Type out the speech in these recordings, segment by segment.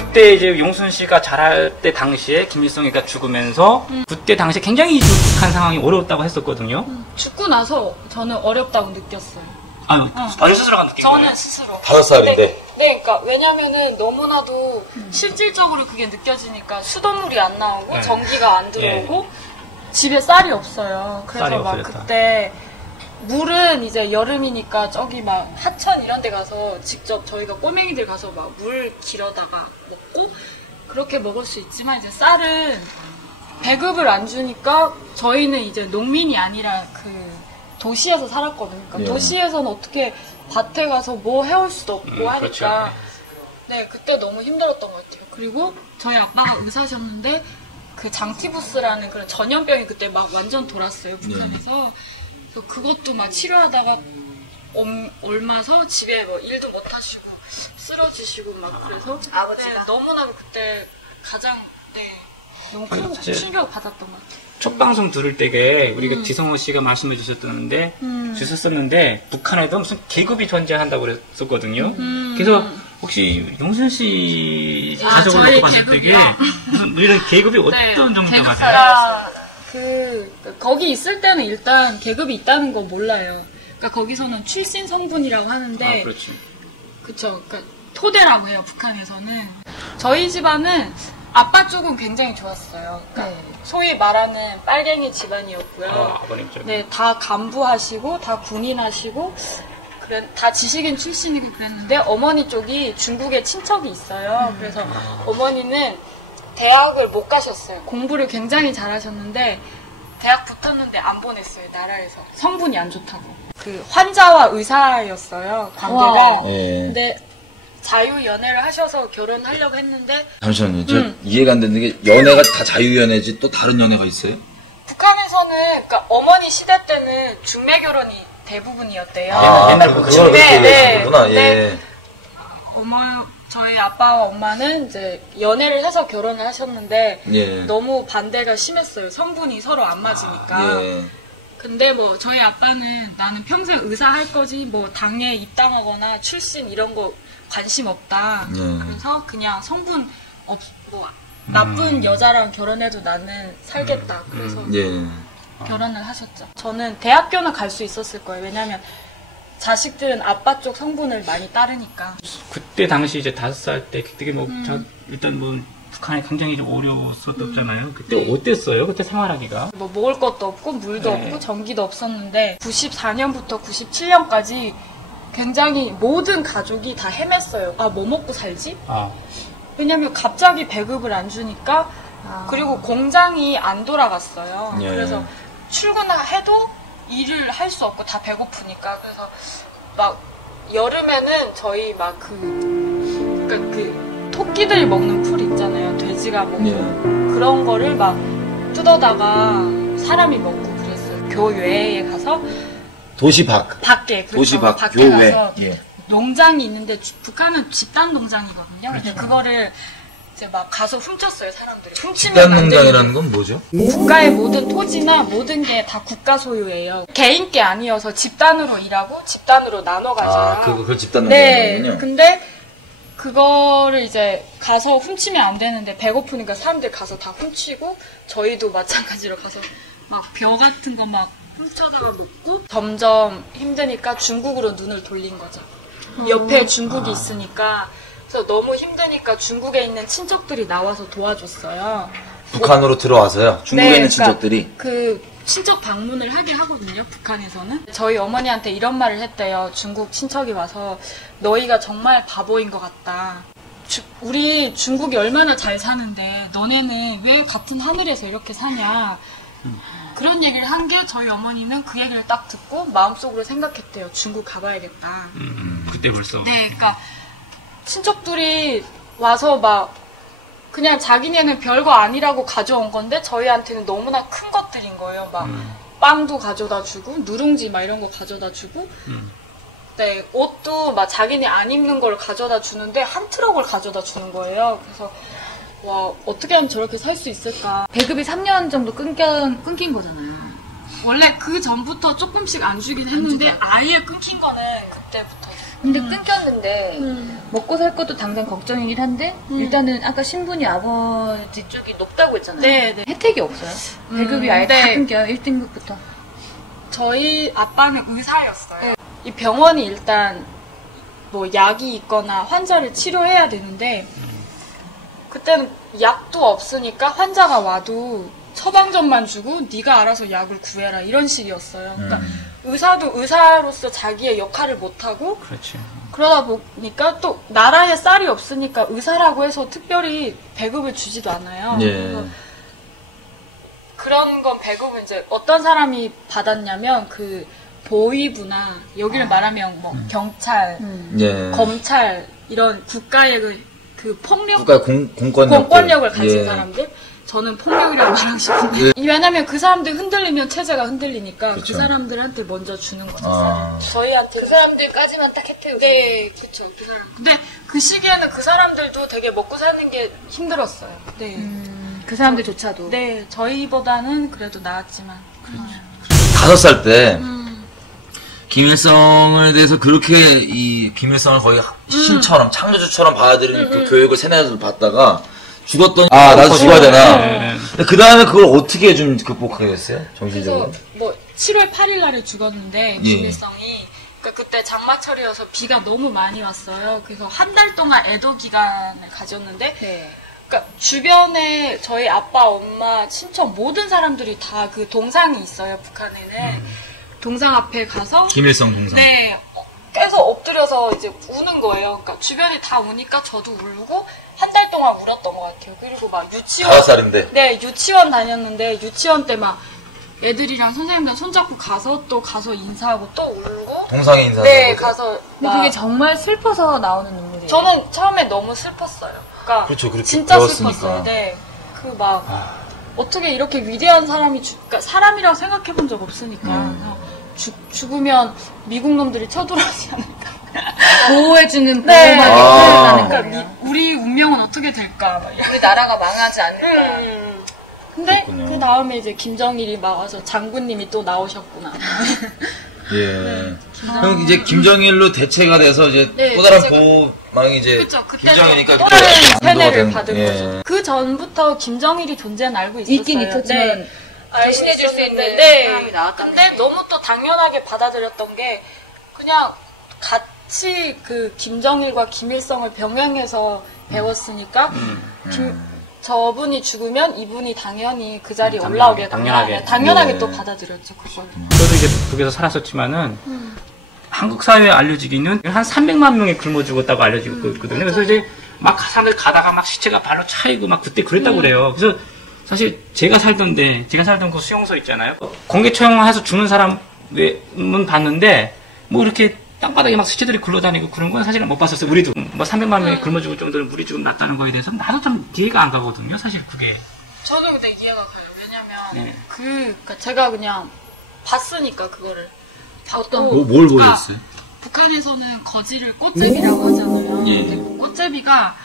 그때 이제 용순 씨가 자랄 때 당시에 김일성이가 죽으면서 그때 당시에 굉장히 북한 상황이 어려웠다고 했었거든요. 죽고 나서 저는 어렵다고 느꼈어요. 아니 스스로가 느낀 거예요? 저는 스스로. 5살인데. 네, 그러니까 왜냐면은 너무나도 실질적으로 그게 느껴지니까 수돗물이 안 나오고 네. 전기가 안 들어오고 집에 쌀이 없어요. 그래서 쌀이 막 없어졌다. 그때 물은 이제 여름이니까 저기 막 하천 이런 데 가서 직접 저희가 꼬맹이들 가서 막 물 길어다가 먹고 그렇게 먹을 수 있지만 이제 쌀은 배급을 안 주니까 저희는 이제 농민이 아니라 그 도시에서 살았거든요. 그러니까 예. 도시에서는 어떻게 밭에 가서 뭐 해올 수도 없고 하니까 그렇죠. 네 그때 너무 힘들었던 것 같아요. 그리고 저희 아빠가 의사셨는데 그 장티부스라는 그런 전염병이 그때 막 완전 돌았어요 북한에서. 그래서 그것도 막 치료하다가 옮아서 집에 뭐 일도 못 하시고 쓰러지시고 막 그래서 아버지가 너무나도 그때 가장 너무 큰 사실 충격을 받았던 것 같아요. 첫 방송 들을 때게 우리가 지성호 씨가 말씀해 주셨었는데 북한에도 무슨 계급이 존재한다고 그랬었거든요. 그래서 혹시 용순 씨 가족을 저희 놓고 봤을 때게 무슨 이런 계급이 어떤 정도가 돼요? 거기 있을 때는 일단 계급이 있다는 거 몰라요. 그러니까 거기서는 출신 성분이라고 하는데, 그렇죠. 그쵸. 그러니까 토대라고 해요, 북한에서는. 저희 집안은 아빠 쪽은 굉장히 좋았어요. 그러니까 소위 말하는 빨갱이 집안이었고요. 아버님 쪽. 네, 다 간부하시고, 다 군인하시고, 다 지식인 출신이고 그랬는데, 어머니 쪽이 중국에 친척이 있어요. 그래서 어머니는 대학을 못 가셨어요. 공부를 굉장히 잘하셨는데, 대학 붙었는데 안 보냈어요, 나라에서. 성분이 안 좋다고. 그 환자와 의사였어요, 관계가. 예. 근데 자유연애를 하셔서 결혼하려고 했는데 잠시만요. 저 이해가 안 되는 게 연애가 다 자유연애지 또 다른 연애가 있어요? 북한에서는 그러니까 어머니 시대 때는 중매 결혼이 대부분이었대요. 옛날 그거는 중매, 그렇구나. 예. 저희 아빠와 엄마는 이제 연애를 해서 결혼을 하셨는데 예. 너무 반대가 심했어요. 성분이 서로 안 맞으니까. 예. 근데 뭐 저희 아빠는 나는 평생 의사 할 거지 뭐 당에 입당하거나 출신 이런 거 관심 없다. 그래서 그냥 성분 없고 나쁜 여자랑 결혼해도 나는 살겠다. 그래서 예. 결혼을 하셨죠. 저는 대학교는 갈 수 있었을 거예요. 왜냐면 자식들은 아빠 쪽 성분을 많이 따르니까. 그때 당시 이제 5살 때 그때 뭐 일단 뭐 북한이 굉장히 좀 어려웠었잖아요. 그때 어땠어요? 그때 생활하기가? 뭐 먹을 것도 없고 물도 없고 전기도 없었는데 94년부터 97년까지 굉장히 모든 가족이 다 헤맸어요. 뭐 먹고 살지? 왜냐면 갑자기 배급을 안 주니까 그리고 공장이 안 돌아갔어요. 예. 그래서 출근해도 일을 할 수 없고 다 배고프니까. 그래서 막 여름에는 저희 막 그 토끼들이 먹는 풀 있잖아요. 돼지가 먹는 그런 거를 막 뜯어다가 사람이 먹고 그랬어요. 교외에 가서 도시 밖에 교외 가서 예. 농장이 있는데 북한은 집단 농장이거든요. 근데 그거를 이제 막 가서 훔쳤어요, 사람들이. 훔치면 집단 안 농장이라는 건 뭐죠? 국가의 모든 토지나 모든 게 다 국가 소유예요. 개인 게 아니어서 집단으로 일하고 집단으로 나눠 가져요. 그걸 집단 네. 농장이군요. 근데 그거를 이제 가서 훔치면 안 되는데 배고프니까 사람들 가서 다 훔치고 저희도 마찬가지로 가서 막 벼 같은 거 막 훔쳐다가 먹고 점점 힘드니까 중국으로 눈을 돌린 거죠. 옆에 중국이 있으니까. 그래서 너무 힘드니까 중국에 있는 친척들이 나와서 도와줬어요. 북한으로 들어와서요? 중국에 있는 친척들이? 그 친척 방문을 하게 하거든요, 북한에서는. 저희 어머니한테 이런 말을 했대요. 중국 친척이 와서 너희가 정말 바보인 것 같다. 우리 중국이 얼마나 잘 사는데 너네는 왜 같은 하늘에서 이렇게 사냐. 그런 얘기를 한 게 저희 어머니는 그 얘기를 딱 듣고 마음속으로 생각했대요. 중국 가봐야겠다. 그때 벌써. 네, 그러니까 친척들이 와서 막 그냥 자기네는 별거 아니라고 가져온 건데 저희한테는 너무나 큰 것들인 거예요. 막 빵도 가져다 주고 누룽지 막 이런 거 가져다 주고 네, 옷도 막 자기네 안 입는 걸 가져다 주는데 한 트럭을 가져다 주는 거예요. 그래서 와, 어떻게 하면 저렇게 살 수 있을까. 배급이 3년 정도 끊긴 거잖아요. 원래 그 전부터 조금씩 안 주긴 했는데 아예 끊긴 거는 그때부터. 근데 끊겼는데 먹고 살 것도 당장 걱정이긴 한데 일단은 아까 신분이 아버지 쪽이 높다고 했잖아요. 네, 네. 혜택이 없어요? 배급이 아예 다 네. 끊겨요? 1등급부터? 저희 아빠는 의사였어요. 이 병원이 일단 뭐 약이 있거나 환자를 치료해야 되는데 그때는 약도 없으니까 환자가 와도 처방전만 주고 네가 알아서 약을 구해라 이런 식이었어요. 그러니까 의사도 의사로서 자기의 역할을 못하고 그렇지. 그러다 보니까 또 나라에 쌀이 없으니까 의사라고 해서 특별히 배급을 주지도 않아요. 예. 그래서 그런 건 배급은 이제 어떤 사람이 받았냐면 그 보위부나 여기를 말하면 뭐 경찰, 예. 검찰 이런 국가의 그 폭력 국가 공권력을 가진 사람들. 저는 폭력이라고 말하고 싶은데 왜냐면 그 사람들 흔들리면 체제가 흔들리니까 그쵸. 그 사람들한테 먼저 주는 거죠. 아. 저희한테 그 사람들까지만 딱 혜택을 네, 그쵸. 그 사람. 근데 그 시기에는 그 사람들도 되게 먹고 사는 게 힘들었어요. 네. 그 사람들조차도. 네, 저희보다는 그래도 나았지만. 5살 때 김일성에 대해서 그렇게 이 김일성을 거의 신처럼 창조주처럼 받아들이는 그 교육을 세뇌를 받다가 죽었더니 나도 죽어야 되나. 네. 그 다음에 그걸 어떻게 좀 극복하게 됐어요? 정신적으로? 그래서 뭐 7월 8일 날에 죽었는데 예. 김일성이 그러니까 그때 장마철이어서 비가 너무 많이 왔어요. 그래서 한 달 동안 애도 기간을 가졌는데 네. 그러니까 주변에 저희 아빠, 엄마, 친척 모든 사람들이 다 그 동상이 있어요. 북한에는 동상 앞에 가서 김일성 동상. 네 계속 엎드려서 이제 우는 거예요. 그러니까 주변이 다 우니까 저도 울고 한 달 동안 울었던 것 같아요. 그리고 막 유치원 5살인데. 네 유치원 다녔는데 유치원 때 막 애들이랑 선생님들 손잡고 가서 또 가서 인사하고 또 울고 동상에 인사. 네 가서 근데 그게 정말 슬퍼서 나오는 눈물이에요. 저는 처음에 너무 슬펐어요. 그러니까 그렇죠, 그렇게 진짜 배웠으니까. 슬펐어요. 네. 그 막 어떻게 이렇게 위대한 사람이 그러니까 사람이라고 생각해 본 적 없으니까 죽으면 미국 놈들이 쳐들어오지 않을까. 보호해주는 네. 보호막이 아. 없다는 그러니까 거예요. 우리 운명은 어떻게 될까. 막 이런. 우리 나라가 망하지 않을까. 근데 그렇군요. 그 다음에 이제 김정일이 막 와서 장군님이 또 나오셨구나. 예. 그럼 이제 김정일로 대체가 돼서 이제 네, 또 다른 대체가- 보호망이 이제 그쵸. 그때는 김정일이니까 또 다른 그때 세뇌를 된- 받은 예. 거죠. 그 전부터 김정일이 존재는 알고 있었어요. 있긴 있었지만 네. 대신해줄 수 있는 네. 사람이 나왔다는 근데 너무 또 당연하게 받아들였던 게 그냥 같이 그 김정일과 김일성을 병행해서 배웠으니까 저분이 죽으면 이분이 당연히 그 자리에 올라오게 당연하게 네. 또 받아들였죠 그걸. 저도 이제 북에서 살았었지만은 한국 사회에 알려지기는 한 300만 명이 굶어 죽었다고 알려지고 있거든요. 그래서 이제 막 사람들 가다가 막 시체가 발로 차이고 막 그때 그랬다고 그래요. 그래서 사실 제가 살던 그 수용소 있잖아요. 공개 처형해서 죽는 사람은 봤는데 뭐 이렇게 땅바닥에 막 시체들이 굴러다니고 그런 건 사실은 못 봤었어요. 우리도 뭐 300만 명이 굶어 죽을 정도로 물이 좀 났다는 거에 대해서 나도 좀 이해가 안 가거든요. 사실 그게. 저는 근데 이해가 가요. 왜냐면 네. 그러니까 제가 그냥 봤으니까 그거를 어떤 뭘 그러니까 보였어요? 북한에서는 거지를 꽃제비라고 하잖아요. 예. 근데 그 꽃제비가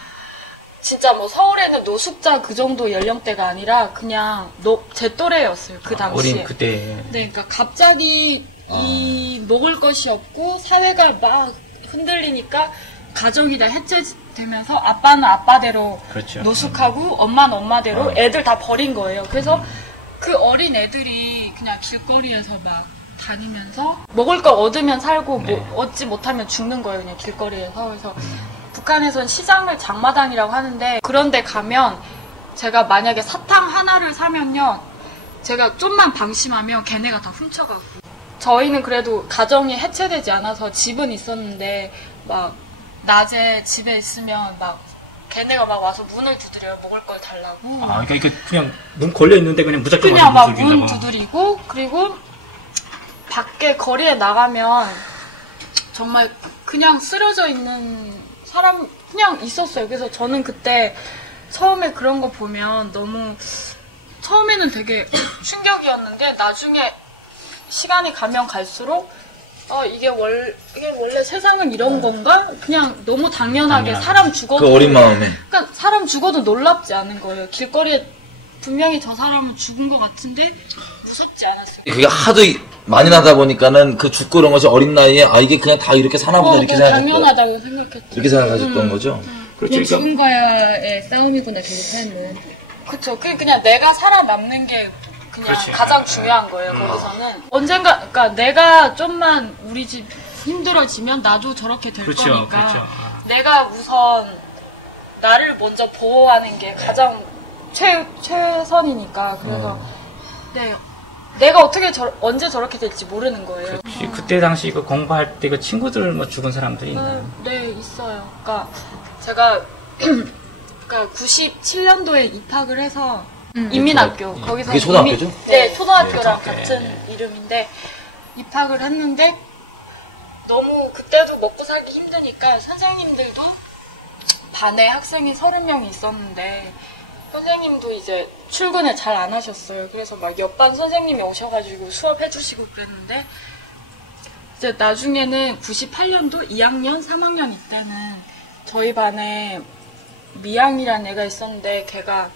진짜 뭐 서울에는 노숙자 그 정도 연령대가 아니라 그냥 제 또래였어요. 그 당시에. 어린 그때. 네, 그러니까 갑자기 이 먹을 것이 없고 사회가 막 흔들리니까 가정이 다 해체되면서 아빠는 아빠대로 그렇죠. 노숙하고 엄마는 엄마대로 애들 다 버린 거예요. 그래서 그 어린 애들이 그냥 길거리에서 막 다니면서 먹을 거 얻으면 살고 뭐 얻지 못하면 죽는 거예요. 그냥 길거리에서. 그래서 북한에서는 시장을 장마당이라고 하는데 그런데 가면 제가 만약에 사탕 하나를 사면요. 제가 좀만 방심하면 걔네가 다 훔쳐가고. 저희는 그래도 가정이 해체되지 않아서 집은 있었는데 막 낮에 집에 있으면 막 걔네가 막 와서 문을 두드려요. 먹을 걸 달라고. 그러니까 이게 그냥 문 걸려 있는데 그냥 무작정 그냥 막 와서 문 두들긴다고. 두드리고 그리고 밖에 거리에 나가면 정말 그냥 쓰러져 있는 사람 그냥 있었어요. 그래서 저는 그때 처음에 그런 거 보면 너무 처음에는 되게 충격이었는데 나중에 시간이 가면 갈수록 이게 원래 세상은 이런 건가? 그냥 너무 당연하게 사람 죽어도 그 어린 마음에. 그러니까 사람 죽어도 놀랍지 않은 거예요. 길거리에 분명히 저 사람은 죽은 것 같은데 무섭지 않았어요. 그게 하도 많이 나다 보니까는 그 죽고 이런 것이 어린 나이에 아 이게 그냥 다 이렇게 사나보다 이렇게 생각했고 당연하다고 생각했죠. 이렇게 생각하셨던 거죠. 그렇죠. 그러니까 죽음과의 싸움이구나 결국 삶은. 그쵸. 그냥 내가 살아남는 게 그냥 그렇지. 가장 중요한 거예요. 거기서는 언젠가 그러니까 내가 좀만 우리 집 힘들어지면 나도 저렇게 될 그렇죠. 거니까 그렇죠. 내가 우선 나를 먼저 보호하는 게 가장 최선이니까. 그래서 네. 내가 어떻게 언제 저렇게 될지 모르는 거예요. 혹시 그때 당시 그 공부할 때 그 친구들 뭐 죽은 사람들이 있나요? 네, 있어요. 그러니까 제가 그러니까 97년도에 입학을 해서 인민학교 거기서 그게 초등학교죠? 네, 초등학교랑 초등학교. 같은 이름인데 입학을 했는데 너무 그때도 먹고 살기 힘드니까 선생님들도 반에 학생이 30명이 있었는데 선생님도 이제 출근을 잘 안 하셨어요. 그래서 막 옆반 선생님이 오셔가지고 수업해주시고 그랬는데 이제 나중에는 98년도 2학년, 3학년 이때는 저희 반에 미양이라는 애가 있었는데 걔가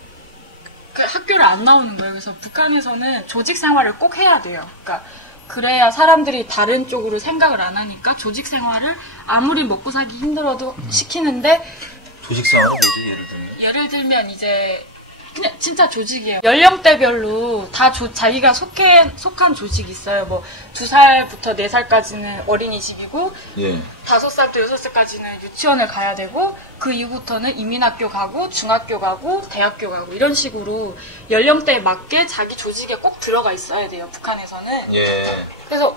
그 학교를 안 나오는 거예요. 그래서 북한에서는 조직 생활을 꼭 해야 돼요. 그러니까 그래야 사람들이 다른 쪽으로 생각을 안 하니까 조직 생활을 아무리 먹고 살기 힘들어도 시키는데 조직상은 뭐지 예를 들면? 이제 그냥 진짜 조직이에요. 연령대별로 다 자기가 속한 조직이 있어요. 뭐 2살부터 4살까지는 어린이집이고 예. 5살부터 6살까지는 유치원을 가야 되고 그 이후부터는 이민학교 가고 중학교 가고 대학교 가고 이런 식으로 연령대에 맞게 자기 조직에 꼭 들어가 있어야 돼요. 북한에서는. 예. 그래서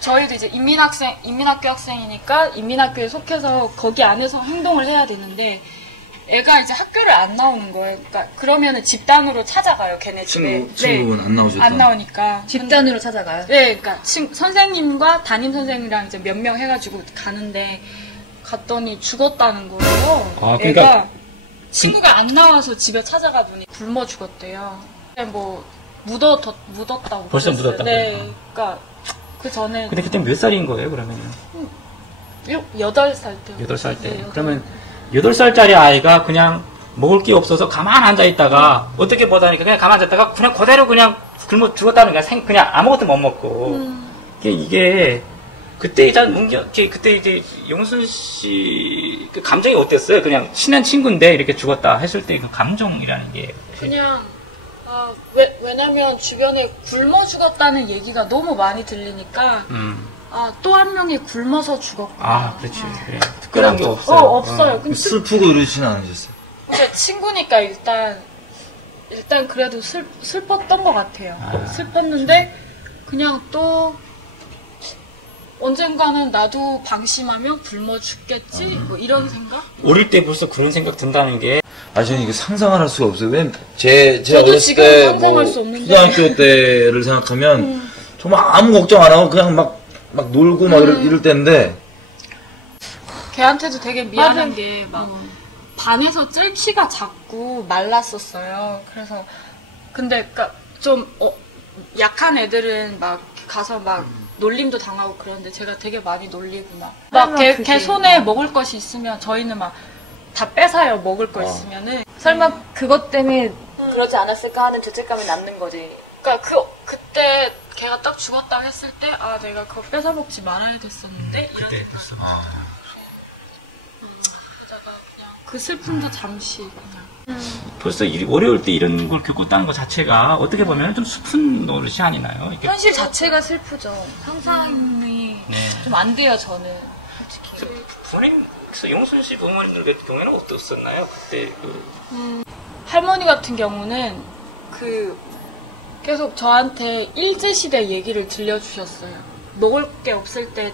저희도 이제 인민학교 학생이니까 인민학교에 속해서 거기 안에서 행동을 해야 되는데 애가 이제 학교를 안 나오는 거예요. 그러니까 그러면은 집단으로 찾아가요. 걔네 집에. 친구분 안 나오셨다. 안 나오니까. 집단으로 찾아가요. 네, 그러니까 선생님과 담임 선생님이랑 이제 몇 명 해가지고 가는데 갔더니 죽었다는 거예요. 아, 그러니까 애가 친구가 안 나와서 집에 찾아가 보니 굶어 죽었대요. 뭐 묻었다고. 벌써 그랬어요. 묻었다고요? 네, 그러니까 그 전에 근데 그때 몇 살인 거예요, 그러면요? 8살 때. 8살 때. 네, 그러면 8살짜리 아이가 그냥 먹을 게 없어서 가만 앉아 있다가 어떻게 보다니까 그냥 가만 앉았다가 그냥 그대로 그냥 굶어 죽었다는 거야. 그냥 아무것도 못 먹고. 이게 그때 그때 이제 용순 씨 그 감정이 어땠어요? 그냥 친한 친구인데 이렇게 죽었다 했을 때 그 감정이라는 게 그냥 왜냐면 주변에 굶어 죽었다는 얘기가 너무 많이 들리니까 또 한 명이 굶어서 죽었구나. 그렇지. 그래. 특별한 게 없어요. 없어요. 근데 슬프고 이러지는 않으셨어요? 근데 친구니까 일단 그래도 슬펐던 것 같아요. 슬펐는데 그냥 또 언젠가는 나도 방심하면 굶어 죽겠지? 뭐 이런 생각? 어릴 때 벌써 그런 생각 든다는 게 저는 이게 상상을 할 수가 없어요. 왜냐면 제 저도 어렸을 지금 때 상상할 수 없는데. 초등학교 때를 생각하면 정말 아무 걱정 안 하고 그냥 막 놀고 막 이럴 때인데 걔한테도 되게 미안한 게 막 반에서 찔키가 작고 말랐었어요. 그래서 근데 그러니까 좀 약한 애들은 막 가서 막 놀림도 당하고 그러는데 제가 되게 많이 놀리고 막 걔 손에 먹을 것이 있으면 저희는 막 다 뺏어요. 먹을 거 있으면은. 설마 그것 때문에 그러지 않았을까 하는 죄책감이 남는 거지. 그러니까 그때 걔가 딱 죽었다고 했을 때 내가 그거 뺏어 먹지 말아야 됐었는데 이런 됐어. 하다가 그냥 그 슬픔도 잠시 그냥. 벌써 어려울 때 이런 걸 겪었다는 것 자체가 어떻게 보면 좀 슬픈 노릇이 아니나요? 이렇게 현실 자체가 슬프죠. 상상이 좀 안 돼요, 저는. 솔직히. 부모님, 용순 씨 부모님들 같은 경우에는 어떻었나요? 그때 할머니 같은 경우는 계속 저한테 일제시대 얘기를 들려주셨어요. 먹을 게 없을 때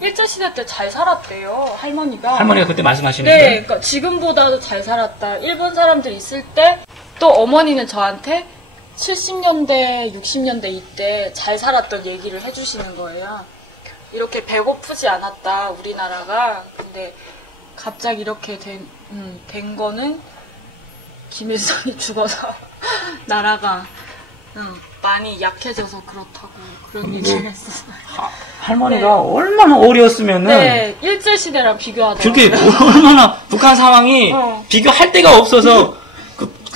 일제시대 때 잘 살았대요, 할머니가. 할머니가 그때 말씀하시는 네, 거예요? 그러니까 지금보다도 잘 살았다. 일본 사람들 있을 때 또 어머니는 저한테 70년대, 60년대 이때 잘 살았던 얘기를 해주시는 거예요. 이렇게 배고프지 않았다, 우리나라가. 근데 갑자기 이렇게 된 거는 김일성이 죽어서 나라가 많이 약해져서 그렇다고 그런 얘기를 했었어요. 할머니가 얼마나 어려웠으면은 네, 일제시대랑 비교하더라고요. 그렇게 얼마나 북한 상황이 비교할 데가 없어서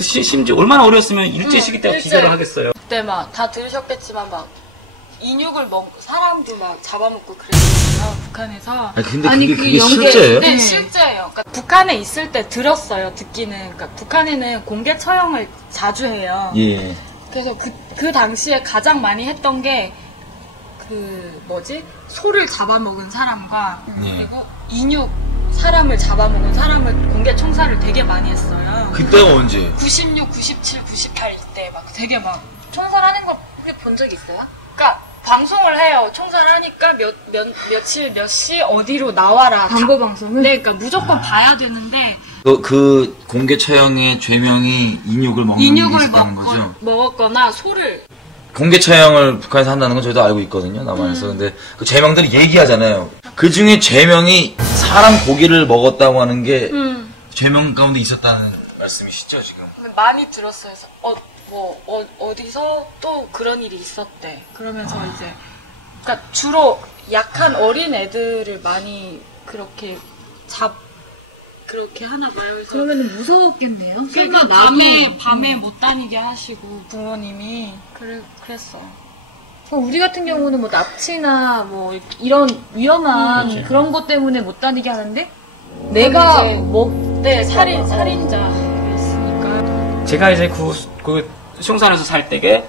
심지어 얼마나 어려웠으면 일제 시기 때 비교를 하겠어요. 그때 막 다 들으셨겠지만 막 인육을 사람도 막 잡아먹고 그랬어요, 북한에서. 근데 아니, 그게 연계- 실제예요? 네, 실제예요. 그러니까 북한에 있을 때 들었어요, 듣기는. 그러니까 북한에는 공개 처형을 자주 해요. 예. 그래서 그 당시에 가장 많이 했던 게, 소를 잡아먹은 사람과, 예. 그리고 인육, 사람을 잡아먹은 사람을 공개 총살을 되게 많이 했어요. 그때가 언제? 96, 97, 98 이때 막 되게 막. 총살하는 거 본 적 있어요? 그러니까 방송을 해요. 총살하니까 며칠 몇 시 어디로 나와라. 광고 방송을? 네, 그러니까 무조건 봐야 되는데 그 공개 처형의 죄명이 인육을 먹는 게 있었다는 거죠? 먹었거나 소를. 공개 처형을 북한에서 한다는 건 저희도 알고 있거든요, 남한에서. 근데 그 죄명들이 얘기하잖아요. 그 중에 죄명이 사람 고기를 먹었다고 하는 게 죄명 가운데 있었다는 말씀이시죠, 지금? 많이 들었어요. 그래서 어디서 또 그런 일이 있었대. 그러면서 이제 그러니까 주로 약한 어린 애들을 많이 그렇게 그렇게 하나 봐요. 그래서 그러면은 무서웠겠네요. 그러니까 밤에 못 다니게 하시고 부모님이 그랬어요. 우리 같은 경우는 뭐 납치나 뭐 이런 위험한 그런 것 때문에 못 다니게 하는데 내가 네, 살인자였으니까. 제가 이제 그 숑산에서 살 때게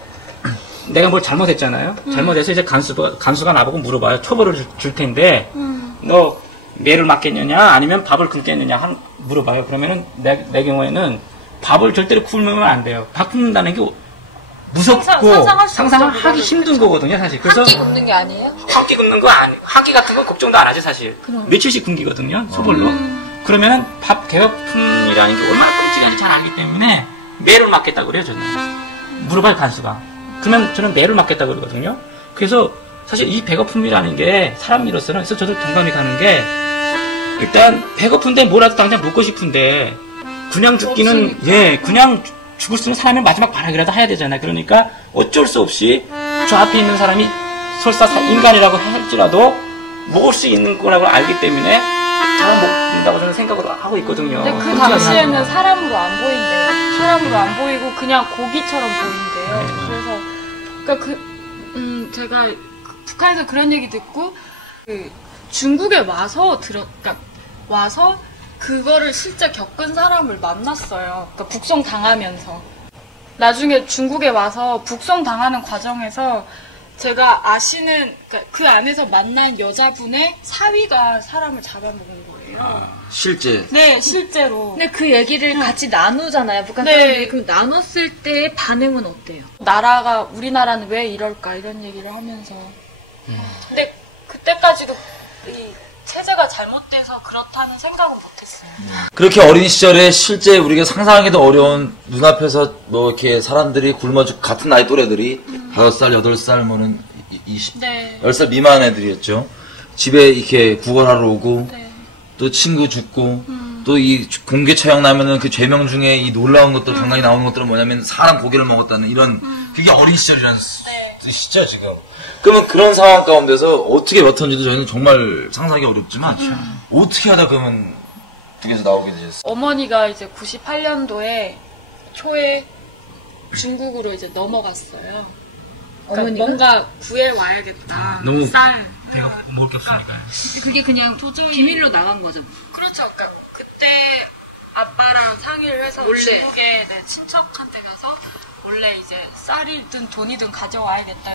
내가 뭘 잘못했잖아요. 잘못해서 이제 간수가 나보고 물어봐요. 처벌을 줄 텐데 너 매를 맞겠느냐 아니면 밥을 굶겠느냐 물어봐요. 그러면은 내 경우에는 밥을 절대로 굶으면 안 돼요. 밥 굶는다는 게 무섭고 상상하기 힘든 거거든요, 사실. 그래서 끼 굽는 게 아니에요? 한 끼 굶는 거 아니, 한 끼 같은 거 걱정도 안 하지 사실. 며칠씩 굶기거든요, 소벌로. 그러면은 배고픔이라는 게 얼마나 끔찍한지 잘 알기 때문에 매를 맞겠다고 그래요, 저는. 물어봐요, 간수가. 그러면 저는 매를 맞겠다고 그러거든요. 그래서 사실 이 배고픔이라는 게 사람으로서는, 그래서 저도 동감이 가는 게, 일단 배고픈데 뭐라도 당장 먹고 싶은데 그냥 죽기는, 그냥 죽을 수 있는 사람의 마지막 발악이라도 해야 되잖아요. 그러니까 어쩔 수 없이 저 앞에 있는 사람이 설사 인간이라고 할지라도 먹을 수 있는 거라고 알기 때문에 잘 먹는다고 저는 생각을 하고 있거든요. 근데 그 당시에는 사람으로 안 보인대요. 사람으로 안 보이고 그냥 고기처럼 보인대요. 그래서 그러니까 제가 북한에서 그런 얘기 듣고 중국에 그러니까 와서 그거를 실제 겪은 사람을 만났어요. 그러니까 북송 당하면서 나중에 중국에 와서 북송 당하는 과정에서 제가 그러니까 그 안에서 만난 여자분의 사위가 사람을 잡아먹은 거예요. 실제. 네, 실제로. 근데 그 얘기를 같이 나누잖아요. 북한 네. 사람들이. 그럼 나눴을 때의 반응은 어때요? 우리나라는 왜 이럴까 이런 얘기를 하면서. 근데 그때까지도 이 체제가 잘못돼서 그렇다는 생각은 못했어요. 그렇게 어린 시절에 실제 우리가 상상하기도 어려운 눈앞에서 뭐 이렇게 사람들이 굶어 죽 같은 나이 또래들이 5살, 8살, 뭐는 10살 미만 애들이었죠. 집에 이렇게 구걸하러 오고 또 친구 죽고 또 이 공개 처형 나면은 그 죄명 중에 이 놀라운 것들 당당히 나오는 것들은 뭐냐면 사람 고기를 먹었다는 이런 그게 어린 시절이라는 뜻이죠 지금. 그러면 그런 상황 가운데서 어떻게 몇 턴지도 저희는 정말 상상하기 어렵지만 어떻게 하다 그러면 등에서 나오게 되셨어요? 어머니가 이제 98년도에 초에 중국으로 이제 넘어갔어요. 그러니까 어머니가? 뭔가 구해와야겠다. 너무 쌀. 배가 먹을 게 없으니까. 그게 그냥 도저히 비밀로 나간 거죠. 그렇죠. 그러니까 그때 아빠랑 상의를 해서 중국에 친척한테 가서 원래 이제 쌀이든 돈이든 가져와야겠다.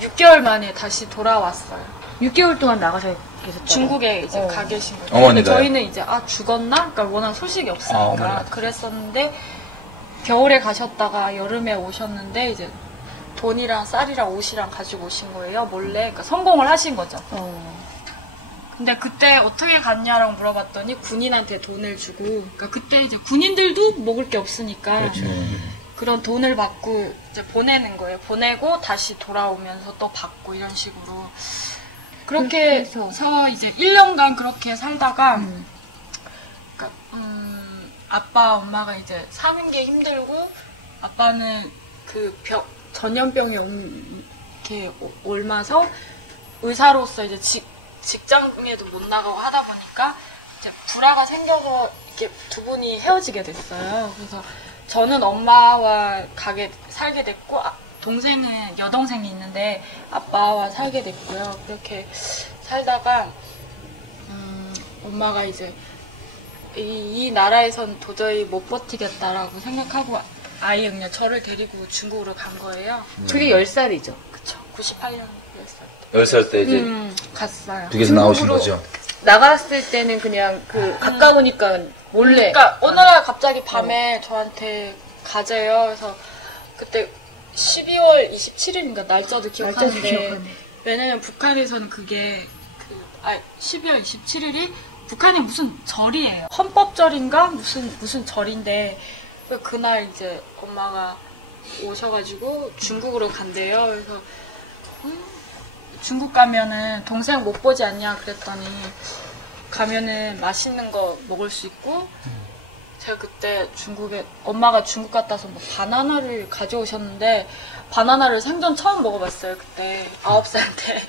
6개월 만에 다시 돌아왔어요. 6개월 동안 나가서 계셨죠. 중국에 이제 가 계신 거죠. 어머니가요? 근데 저희는 이제 죽었나? 그러니까 워낙 소식이 없으니까 어머니가. 그랬었는데 겨울에 가셨다가 여름에 오셨는데 이제 돈이랑 쌀이랑 옷이랑 가지고 오신 거예요. 몰래. 그러니까 성공을 하신 거죠. 근데 그때 어떻게 갔냐라고 물어봤더니 군인한테 돈을 주고, 그러니까 그때 이제 군인들도 먹을 게 없으니까 그런 돈을 받고 이제 보내는 거예요. 보내고 다시 돌아오면서 또 받고 이런 식으로. 그렇게 해서 이제 1년간 그렇게 살다가, 그러니까, 아빠, 엄마가 이제 사는 게 힘들고, 아빠는 전염병에 이렇게 옮아서 의사로서 이제 직장에도 못 나가고 하다 보니까 이제 불화가 생겨서 이렇게 두 분이 헤어지게 됐어요. 그래서 저는 엄마와 살게 됐고 동생은 여동생이 있는데 아빠와 살게 됐고요. 그렇게 살다가 엄마가 이제 이 나라에선 도저히 못 버티겠다라고 생각하고 아이 그냥 저를 데리고 중국으로 간 거예요. 그게 10살이죠. 그쵸. 98년 10살 때. 10살 때 이제 갔어요. 북에서 나오신 거죠? 나갔을 때는 그냥 가까우니까 몰래. 그러니까 어느 날 갑자기 밤에 저한테 가재요. 그래서 그때 12월 27일인가 날짜도 기억하는데 왜냐면 북한에서는 그게 12월 27일이 북한이 무슨 절이에요. 헌법절인가 무슨 절인데 그날 이제 엄마가 오셔가지고 중국으로 간대요. 그래서 중국 가면은 동생 못 보지 않냐 그랬더니 가면은 맛있는 거 먹을 수 있고 제가 그때 엄마가 중국 갔다 와서 뭐 바나나를 가져오셨는데 바나나를 생전 처음 먹어봤어요. 그때 9살 때.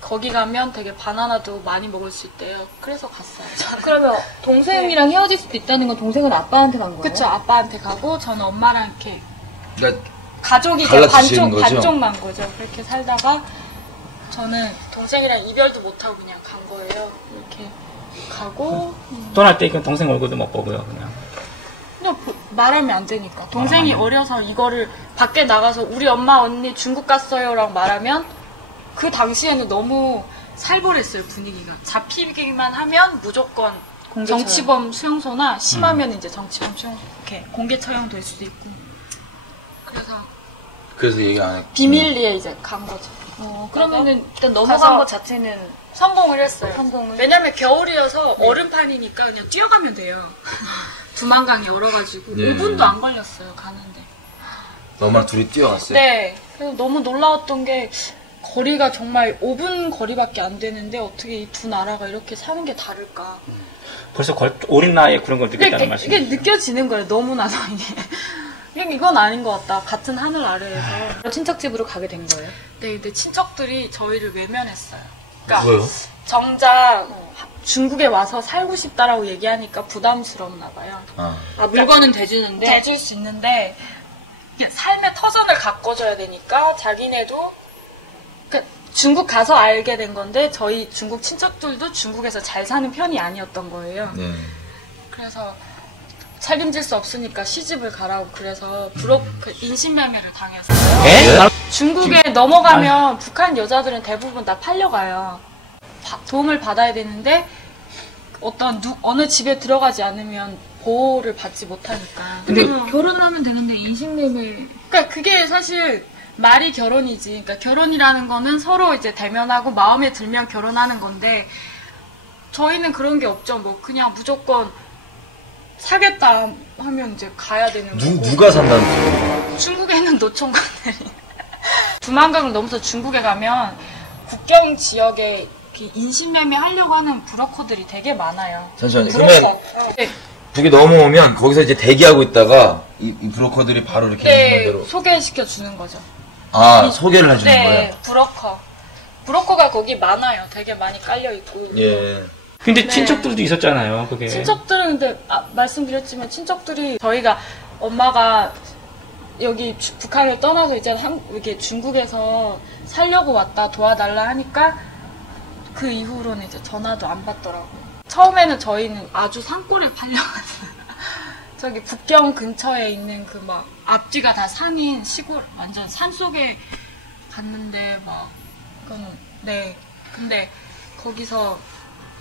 거기 가면 되게 바나나도 많이 먹을 수 있대요. 그래서 갔어요. 저는. 그러면 동생이랑 헤어질 수도 있다는 건 동생은 아빠한테 간 거예요? 그쵸. 아빠한테 가고 저는 엄마랑 이렇게 그러니까 가족이 갈라지시는 거죠? 반쪽만 거죠. 그렇게 살다가 저는 동생이랑 이별도 못하고 그냥 간 거예요. 이렇게 가고 떠날 때 동생 얼굴도 못 보고요, 그냥. 그냥 말하면 안 되니까. 동생이 어려서 이거를 밖에 나가서 우리 엄마 언니 중국 갔어요라고 말하면 그 당시에는 너무 살벌했어요, 분위기가. 잡히기만 하면 무조건 정치범 수용소나 심하면 이제 정치범 수용소 이렇게 공개 처형 될 수도 있고. 그래서 얘기 안 했고. 비밀리에 이제 간 거죠. 그러면은 일단 넘어간 것 자체는 성공을 했어요. 왜냐면 겨울이어서 얼음판이니까 그냥 뛰어가면 돼요. 두만강이 얼어가지고 5분도 안 걸렸어요, 가는데. 너만 둘이 뛰어갔어요? 네. 그래서 너무 놀라웠던 게 거리가 정말 5분 거리밖에 안 되는데 어떻게 이 두 나라가 이렇게 사는 게 다를까. 벌써 어린 나이에 그런 걸 느꼈다는 말씀이에요? 이게 느껴지는 거예요, 너무나도 이게. 이건 아닌 것 같다. 같은 하늘 아래에서. 친척집으로 가게 된 거예요? 네, 근데 친척들이 저희를 외면했어요. 그러니까 왜요? 정작 중국에 와서 살고 싶다라고 얘기하니까 부담스럽나 봐요. 물건은 대주는데? 대줄 수 있는데 삶의 터전을 가꿔줘야 되니까 자기네도 그러니까 중국 가서 알게 된 건데 저희 중국 친척들도 중국에서 잘 사는 편이 아니었던 거예요. 네. 그래서 책임질 수 없으니까 시집을 가라고 그래서 인신매매를 당했어요. 네? 중국에 넘어가면 북한 여자들은 대부분 다 팔려가요. 도움을 받아야 되는데 어느 집에 들어가지 않으면 보호를 받지 못하니까. 근데 결혼하면 되는데 인신매매. 그러니까 그게 사실 말이 결혼이지. 그러니까 결혼이라는 거는 서로 이제 대면하고 마음에 들면 결혼하는 건데 저희는 그런 게 없죠. 뭐 그냥 무조건 사겠다 하면 이제 가야 되는 거고. 누가 산다는 소리예요? 중국에 있는 노총각들이 두만강을 넘어서 중국에 가면 국경 지역에 인신매매 하려고 하는 브로커들이 되게 많아요. 잠시만요. 그러면 네. 북에 넘어오면 거기서 이제 대기하고 있다가 이 브로커들이 바로 이렇게 네, 대로 소개시켜 주는 거죠. 소개를 해주는 네, 거예요? 브로커가 거기 많아요. 되게 많이 깔려 있고. 예. 근데 네. 친척들도 있었잖아요, 그게. 친척들은 근데 말씀드렸지만 친척들이 저희가 엄마가 여기 북한을 떠나서 이제 이렇게 중국에서 살려고 왔다 도와달라 하니까 그 이후로는 이제 전화도 안 받더라고요. 처음에는 저희는 아주 산골에 팔려갔어요. 저기 북경 근처에 있는 그 막 앞뒤가 다 산인 시골 완전 산 속에 갔는데 막 네. 근데 거기서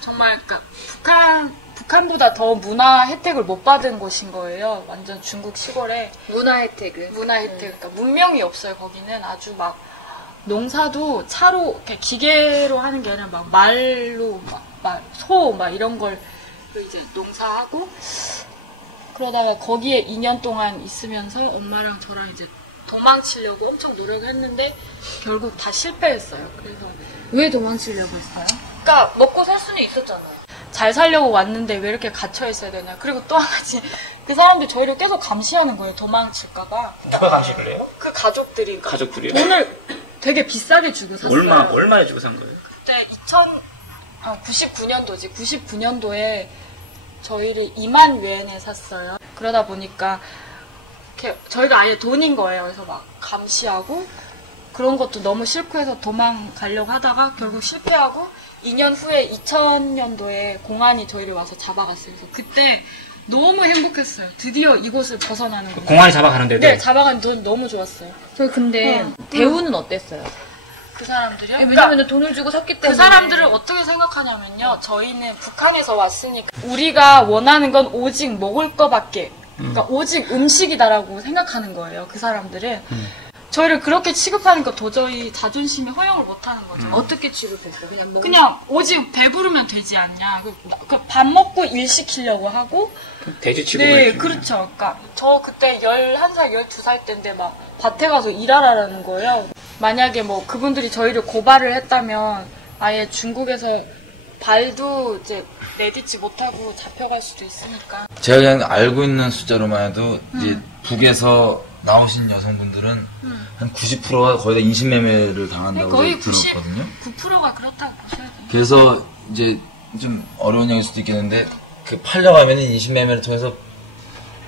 정말 그러니까 북한보다 더 문화 혜택을 못 받은 곳인 거예요. 완전 중국 시골에 문화 혜택을. 그러니까 문명이 없어요. 거기는 아주 막 농사도 차로 이렇게 기계로 하는 게 아니라 막 말로 소 이런 걸 이제 농사하고 그러다가 거기에 2년 동안 있으면서 엄마랑 저랑 이제 도망치려고 엄청 노력을 했는데 결국 다 실패했어요. 그래서 왜 도망치려고 했어요? 그러니까 먹고 살 수는 있었잖아요. 잘 살려고 왔는데 왜 이렇게 갇혀 있어야 되냐. 그리고 또 한 가지 그 사람들 저희를 계속 감시하는 거예요. 도망칠까봐. 누가 감시를 해요? 그 가족들이. 가족들이요? 돈을 되게 비싸게 주고 샀어요. 얼마에 주고 산 거예요? 그때 99년도지. 99년도에 저희를 2만 위엔에 샀어요. 그러다 보니까 저희가 아예 돈인 거예요. 그래서 막 감시하고 그런 것도 너무 싫고 해서 도망가려고 하다가 결국 실패하고 2년 후에 2000년도에 공안이 저희를 와서 잡아갔어요. 그래서 그때 너무 행복했어요. 드디어 이곳을 벗어나는 거예요. 공안이 잡아가는데도? 네, 잡아가는데 너무 좋았어요. 저 근데 대우는 어땠어요? 그 사람들이요? 왜냐면 돈을 주고 샀기 때문에. 그 사람들을 어떻게 생각하냐면요. 저희는 북한에서 왔으니까 우리가 원하는 건 오직 먹을 거밖에, 그러니까 오직 음식이다라고 생각하는 거예요. 그 사람들은. 저희를 그렇게 취급하는 거 도저히 자존심이 허용을 못하는 거죠. 어떻게 취급했어요? 그냥 오직 배부르면 되지 않냐. 밥 먹고 일 시키려고 하고. 돼지 취급을 네, 했군요. 그렇죠. 그러니까 저 그때 11살, 12살 때인데 막 밭에 가서 일하라는 거예요. 만약에 뭐 그분들이 저희를 고발을 했다면 아예 중국에서 발도 이제 내딛지 못하고 잡혀갈 수도 있으니까. 제가 그냥 알고 있는 숫자로만 해도 이제 북에서 나오신 여성분들은 한 90%가 거의 다 인신매매를 당한다고 거의 들었거든요. 9%가 그렇다고 보셔야 돼요. 그래서 이제 좀 어려운 얘기일 수도 있겠는데 그 팔려가면 인신매매를 통해서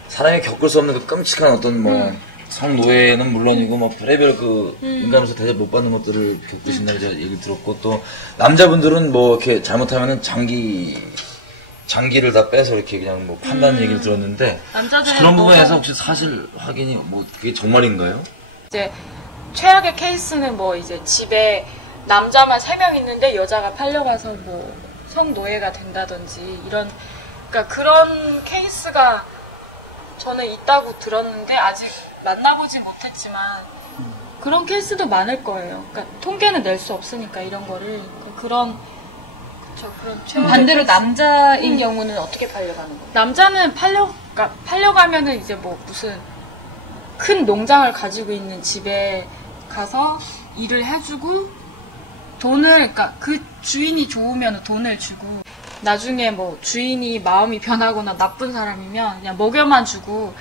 사람이 겪을 수 없는 그 끔찍한 어떤 뭐 성노예는 물론이고 뭐 별의별 그 인간으로서 대접 못 받는 것들을 겪으신다고 제가 얘기 들었고 또 남자분들은 뭐 이렇게 잘못하면은 장기를 다 빼서 이렇게 그냥 뭐 판다는 얘기를 들었는데 그런 부분에서 혹시 사실 확인이 뭐 그게 정말인가요? 이제 최악의 케이스는 뭐 이제 집에 남자만 3명 있는데 여자가 팔려가서 뭐 성노예가 된다든지 이런 그러니까 그런 케이스가 저는 있다고 들었는데 아직 만나보진 못했지만 그런 케이스도 많을 거예요. 그러니까 통계는 낼 수 없으니까 이런 거를 그런 반대로 남자인 경우는 어떻게 팔려가는 거예요? 남자는 팔려가면은 이제 뭐 무슨 큰 농장을 가지고 있는 집에 가서 일을 해주고 그러니까 그 주인이 좋으면 돈을 주고 나중에 뭐 주인이 마음이 변하거나 나쁜 사람이면 그냥 먹여만 주고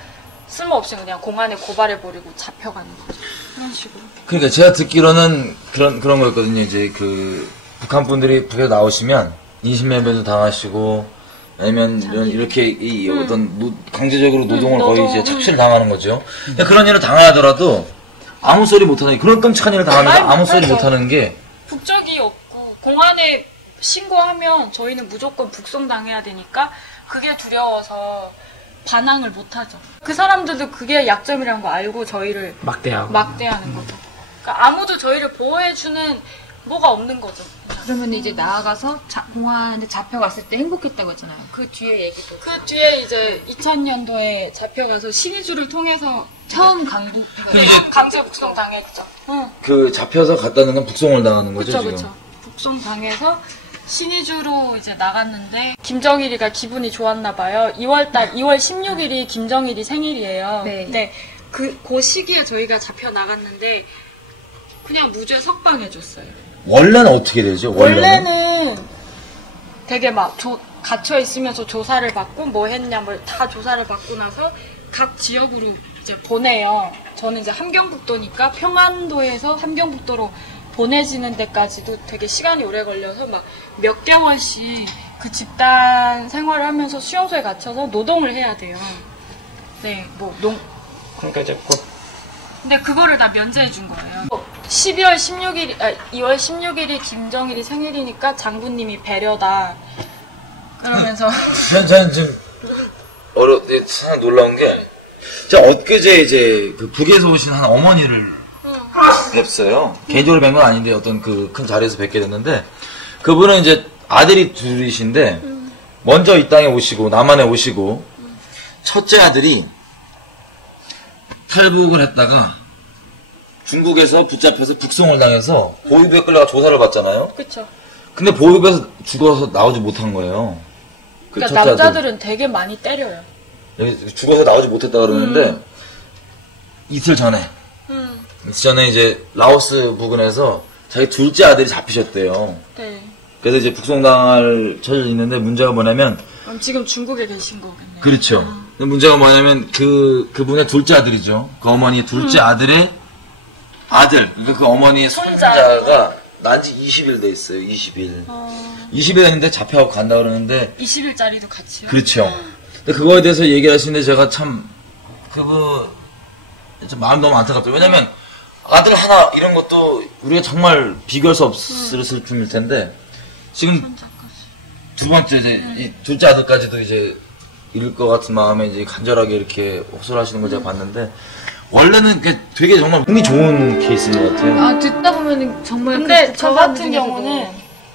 쓸모없이 그냥 공안에 고발해버리고 잡혀가는 거죠. 그런 식으로. 그러니까 제가 듣기로는 그런 거였거든요. 이제 그 북한 분들이 북에서 나오시면 인신매매도 당하시고 아니면 이렇게 어떤 강제적으로 노동을 거의 이제 착취를 당하는 거죠. 그런 일을 당하더라도 아무 소리 못하는 그런 끔찍한 일을 당하는데 아무 소리 못하는 게 북적이 없고 공안에 신고하면 저희는 무조건 북송당해야 되니까 그게 두려워서 반항을 못하죠. 그 사람들도 그게 약점이라는 거 알고 저희를 막대하는 거죠. 그러니까 아무도 저희를 보호해주는 뭐가 없는 거죠. 그러면 이제 나아가서 공안에 잡혀갔을 때 행복했다고 했잖아요. 그 뒤에 얘기도. 그 뒤에 이제 2000년도에 잡혀가서 신의주를 통해서 처음 강제 북송 당했죠. 그 잡혀서 갔다는 건 북송을 당하는 거죠, 지금. 그렇죠. 북송 당해서 신의주로 이제 나갔는데 김정일이가 기분이 좋았나 봐요. 2월 16일이 김정일이 생일이에요. 네. 근데 그 시기에 저희가 잡혀 나갔는데 그냥 무죄 석방해줬어요. 원래는 어떻게 되죠? 원래는 되게 막 갇혀 있으면서 조사를 받고 뭐 했냐 뭐 다 조사를 받고 나서 각 지역으로 이제 보내요. 저는 이제 함경북도니까 평안도에서 함경북도로 보내지는 데까지도 되게 시간이 오래 걸려서 막 몇 개월씩 그 집단 생활을 하면서 수용소에 갇혀서 노동을 해야 돼요. 네, 뭐 그러니까 이제 근데 그거를 다 면제해 준 거예요. 2월 16일이 김정일이 생일이니까 장군님이 배려다. 그러면서 저는 지금 참 놀라운 게 제가 엊그제 이제 그 북에서 오신 한 어머니를 뵀어요. 개인적으로 뵌 건 아닌데 어떤 그 큰 자리에서 뵙게 됐는데 그분은 이제 아들이 둘이신데 먼저 이 땅에 오시고 남한에 오시고 첫째 아들이 탈북을 했다가 중국에서 붙잡혀서 북송을 당해서 보육부에 끌려가 조사를 받잖아요. 그렇죠. 근데 보육부에서 죽어서 나오지 못한 거예요. 그러니까 남자들은 되게 많이 때려요. 여기 죽어서 나오지 못했다 그러는데 이틀 전에 이제 라오스 부근에서 자기 둘째 아들이 잡히셨대요. 네. 그래서 이제 북송당할 처지가 있는데 문제가 뭐냐면 그럼 지금 중국에 계신 거겠네요. 그렇죠. 근데 문제가 뭐냐면 그분의 둘째 아들이죠. 그 어머니의 둘째 아들의 아들, 그러니까 그 어머니의 손자가 난 지 20일 돼 있어요. 20일. 20일 됐는데 잡혀가고 간다 그러는데 20일짜리도 같이요? 그렇죠. 근데 그거에 대해서 얘기하시는데 제가 참 마음 너무 안타깝죠. 왜냐면 아들 하나 이런 것도 우리가 정말 비교할 수 없을 슬픔일 텐데 지금 두 번째 이제 둘째 아들까지도 이제 잃을 것 같은 마음에 이제 간절하게 이렇게 호소하시는 걸 제가 봤는데 원래는 되게 정말 운이 좋은 케이스인 것 같아요. 아 듣다 보면은 정말. 근데 저 같은 경우는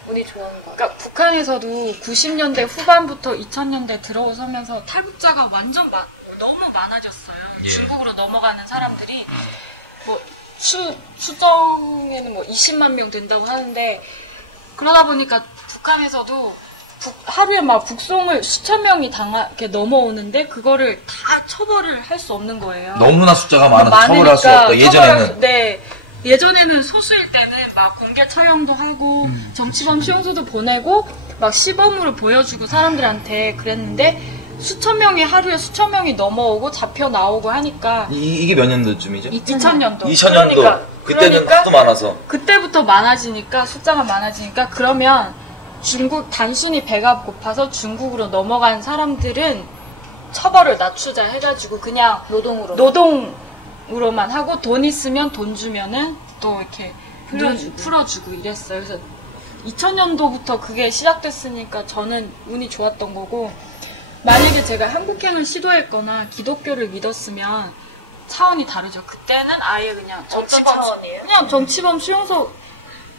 운이 좋은 거. 그러니까 북한에서도 90년대 후반부터 2000년대 들어서면서 탈북자가 완전 너무 많아졌어요. 예. 중국으로 넘어가는 사람들이 뭐 수정에는 뭐 20만 명 된다고 하는데 그러다 보니까 북한에서도 하루에 막 북송을 수천 명이 이렇게 넘어오는데 그거를 다 처벌을 할 수 없는 거예요. 너무나 숫자가 많아서 처벌할 수 없다. 예전에는. 네. 예전에는 소수일 때는 막 공개 처형도 하고 정치범 수용소도 보내고 막 시범으로 보여주고 사람들한테 그랬는데 하루에 수천 명이 넘어오고 잡혀 나오고 하니까 이게 몇 년도쯤이죠? 2000년도. 2000년도. 그때는 하도 많아서. 그때부터 많아지니까 숫자가 많아지니까 그러면 단순히 배가 고파서 중국으로 넘어간 사람들은 처벌을 낮추자 해가지고 그냥 노동으로만 하고 돈 있으면 돈 주면은 또 이렇게 풀어주고 이랬어요. 그래서 2000년도부터 그게 시작됐으니까 저는 운이 좋았던 거고 만약에 제가 한국행을 시도했거나 기독교를 믿었으면 차원이 다르죠. 그때는 아예 그냥 정치범 수용소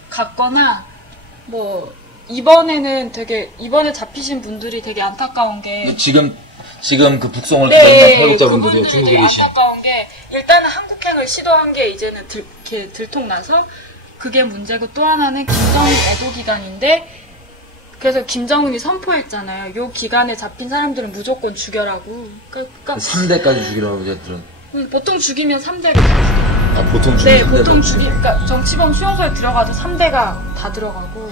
갔거나 뭐 이번에 잡히신 분들이 되게 안타까운 게 지금 그 북송을 기다리는 탈북자분들이 중국에 계신 안타까운 게 일단은 한국행을 시도한 게 이제는 이렇게 들통나서 그게 문제고 또 하나는 김정은 애도 기간인데 그래서 김정은이 선포했잖아요. 요 기간에 잡힌 사람들은 무조건 죽여라고. 그러니까 3대까지 죽이라고 그랬더니 보통 죽이면 3대가 죽여요. 아, 보통 죽이면 네, 보통 그러니까 정치범 수용소에 들어가도 3대가 다 들어가고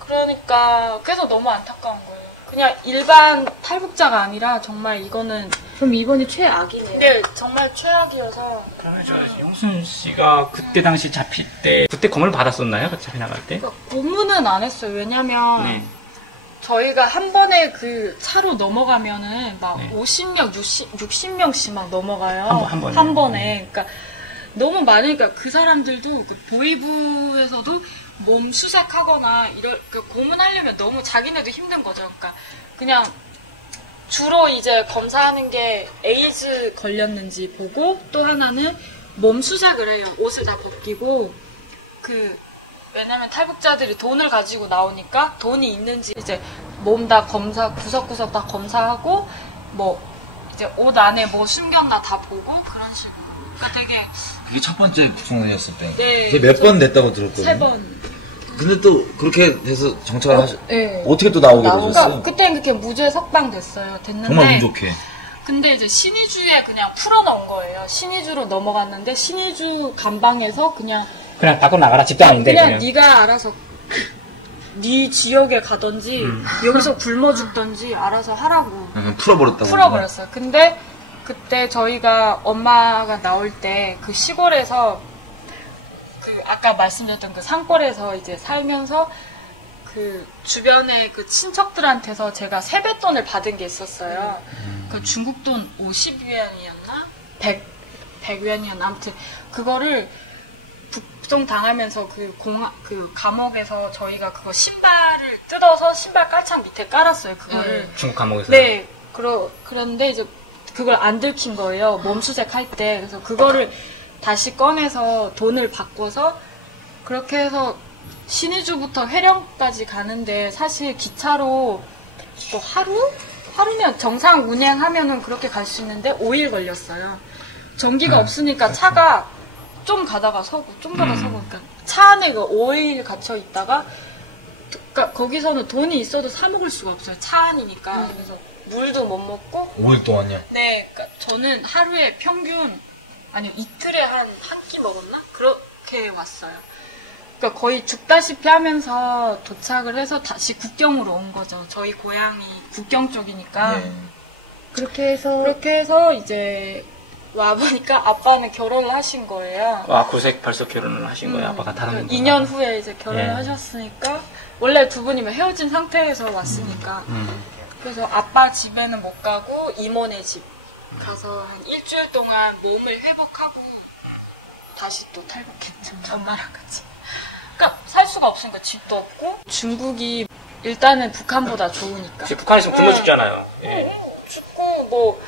그러니까 그래서 너무 안타까운 거예요. 그냥 일반 탈북자가 아니라 정말 이거는 그럼 이번이 최악이네요. 네, 정말 최악이어서. 그러면 영순 씨가 그때 당시 잡힐 때 그때 검을 받았었나요? 잡혀 나갈 때? 그러니까 고문은 안 했어요. 왜냐면 저희가 한 번에 그 차로 넘어가면은 막 50명, 60명씩 막 넘어가요. 한 번에. 그러니까 너무 많으니까 그 사람들도 그 보이부에서도 몸 수색하거나 고문하려면 너무 자기네도 힘든 거죠. 그러니까 그냥 주로 이제 검사하는 게 에이즈 걸렸는지 보고 또 하나는 몸 수색을 해요. 옷을 다 벗기고 왜냐면 탈북자들이 돈을 가지고 나오니까 돈이 있는지 이제 몸 다 구석구석 다 검사하고 뭐 이제 옷 안에 뭐 숨겼나 다 보고 그런 식으로. 그러니까 되게 그게 첫 번째 북송이었을 때. 네. 그게 몇 번 됐다고 들었거든요. 3번. 근데 또 그렇게 돼서 정착을 어떻게 또 나오게 되셨어요? 그러니까 그때는 그렇게 무죄 석방 됐는데 정말 운 좋게. 근데 이제 신의주에 그냥 풀어놓은 거예요. 신의주로 넘어갔는데 신의주 감방에서 그냥 밖으로 나가라 집단인데 그냥 네가 알아서 네 지역에 가든지 여기서 굶어 죽든지 알아서 하라고 풀어버렸어요. 근데 그때 저희가 엄마가 나올 때 그 시골에서 아까 말씀드렸던 그 산골에서 이제 살면서 그 주변에 그 친척들한테서 제가 세뱃돈을 받은 게 있었어요. 그 중국 돈 50위안이었나? 100위안이었나? 아무튼 그거를 북송 당하면서 그 감옥에서 저희가 그거 신발을 뜯어서 신발 깔창 밑에 깔았어요. 그거를. 중국 감옥에서? 네. 그런데 이제 그걸 안 들킨 거예요. 몸수색할 때. 그래서 그거를 다시 꺼내서 돈을 바꿔서 그렇게 해서 신의주부터 회령까지 가는데 사실 기차로 뭐 하루면 정상 운행하면은 그렇게 갈 수 있는데 5일 걸렸어요. 전기가 없으니까 차가 좀 가다가 서고 그러니까 차 안에 5일 갇혀 있다가 그러니까 거기서는 돈이 있어도 사 먹을 수가 없어요. 차 안이니까. 그래서 물도 못 먹고 5일 동안요? 네. 그러니까 저는 하루에 평균 이틀에 한 끼 먹었나? 그렇게 왔어요. 그러니까 거의 죽다시피 하면서 도착을 해서 다시 국경으로 온 거죠. 저희 고향이 국경 쪽이니까. 그렇게 해서 이제 와보니까 아빠는 결혼을 하신 거예요. 벌써 결혼을 하신 거예요? 아빠가 다른 2년 후에 이제 결혼을 하셨으니까 원래 두 분이 헤어진 상태에서 왔으니까. 그래서 아빠 집에는 못 가고 이모네 집 가서 한 일주일 동안 몸을 회복하고 다시 또 탈북했죠. 엄마랑 같이. 그러니까 살 수가 없으니까 집도 없고 중국이 일단은 북한보다 좋으니까. 지금 북한에서 굶어 죽잖아요. 예. 죽고 뭐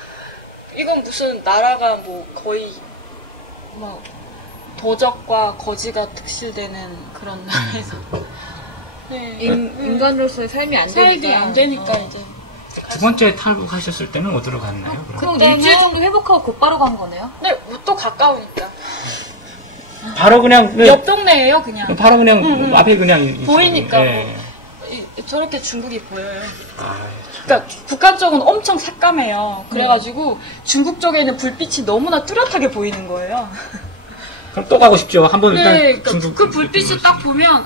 이건 무슨 나라가 뭐 거의 뭐 도적과 거지가 특실되는 그런 나라에서 네. 인간으로서의 삶이 안 살기 되니까. 안 되니까 이제. 두 번째 탈북하셨을 때는 어디로 갔나요? 그럼 일주일 정도 회복하고 곧바로 간 거네요? 네, 또 가까우니까. 바로 그냥 옆 동네예요, 그냥. 바로 그냥 앞에 그냥 보이니까. 예. 저렇게 중국이 보여요. 아, 그러니까 북한 쪽은 엄청 새까매요. 그래가지고 중국 쪽에는 불빛이 너무나 뚜렷하게 보이는 거예요. 그럼 또 가고 싶죠. 한번 일단 네, 그러니까 중국 그 불빛이 딱 보면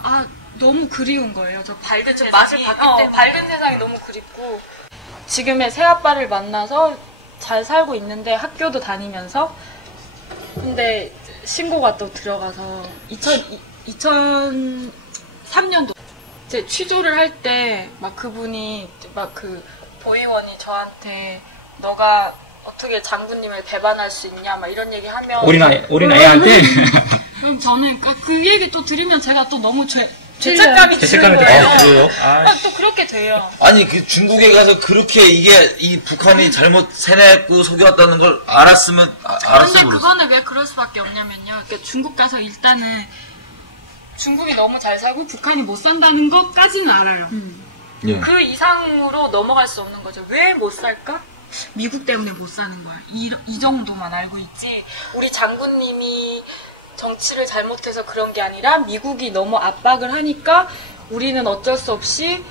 너무 그리운 거예요. 저 밝은 세상이. 맛을 봤을 때 밝은 세상이 너무 그립고 지금의 새아빠를 만나서 잘 살고 있는데 학교도 다니면서 근데 신고가 또 들어가서 2003년도 이제 취조를 할 때 막 그분이 막 그 보위원이 저한테 너가 어떻게 장군님을 배반할 수 있냐 막 이런 얘기 하면 어린 아이한테 그럼 저는 그 얘기 또 들으면 제가 또 너무 죄책감이 드는 죄책감이 거예요. 아, 그래요? 또 그렇게 돼요. 아니 그 중국에 가서 그렇게 이 북한이 잘못 세뇌했고 속여왔다는 걸 알았으면 그런데 알았어. 그거는 왜 그럴 수밖에 없냐면요. 그러니까 중국 가서 일단은 중국이 너무 잘 살고 북한이 못 산다는 것까지는 알아요. 예. 그 이상으로 넘어갈 수 없는 거죠. 왜 못 살까? 미국 때문에 못 사는 거야. 이 정도만 알고 있지. 우리 장군님이 정치를 잘못해서 그런 게 아니라 미국이 너무 압박을 하니까 우리는 어쩔 수 없이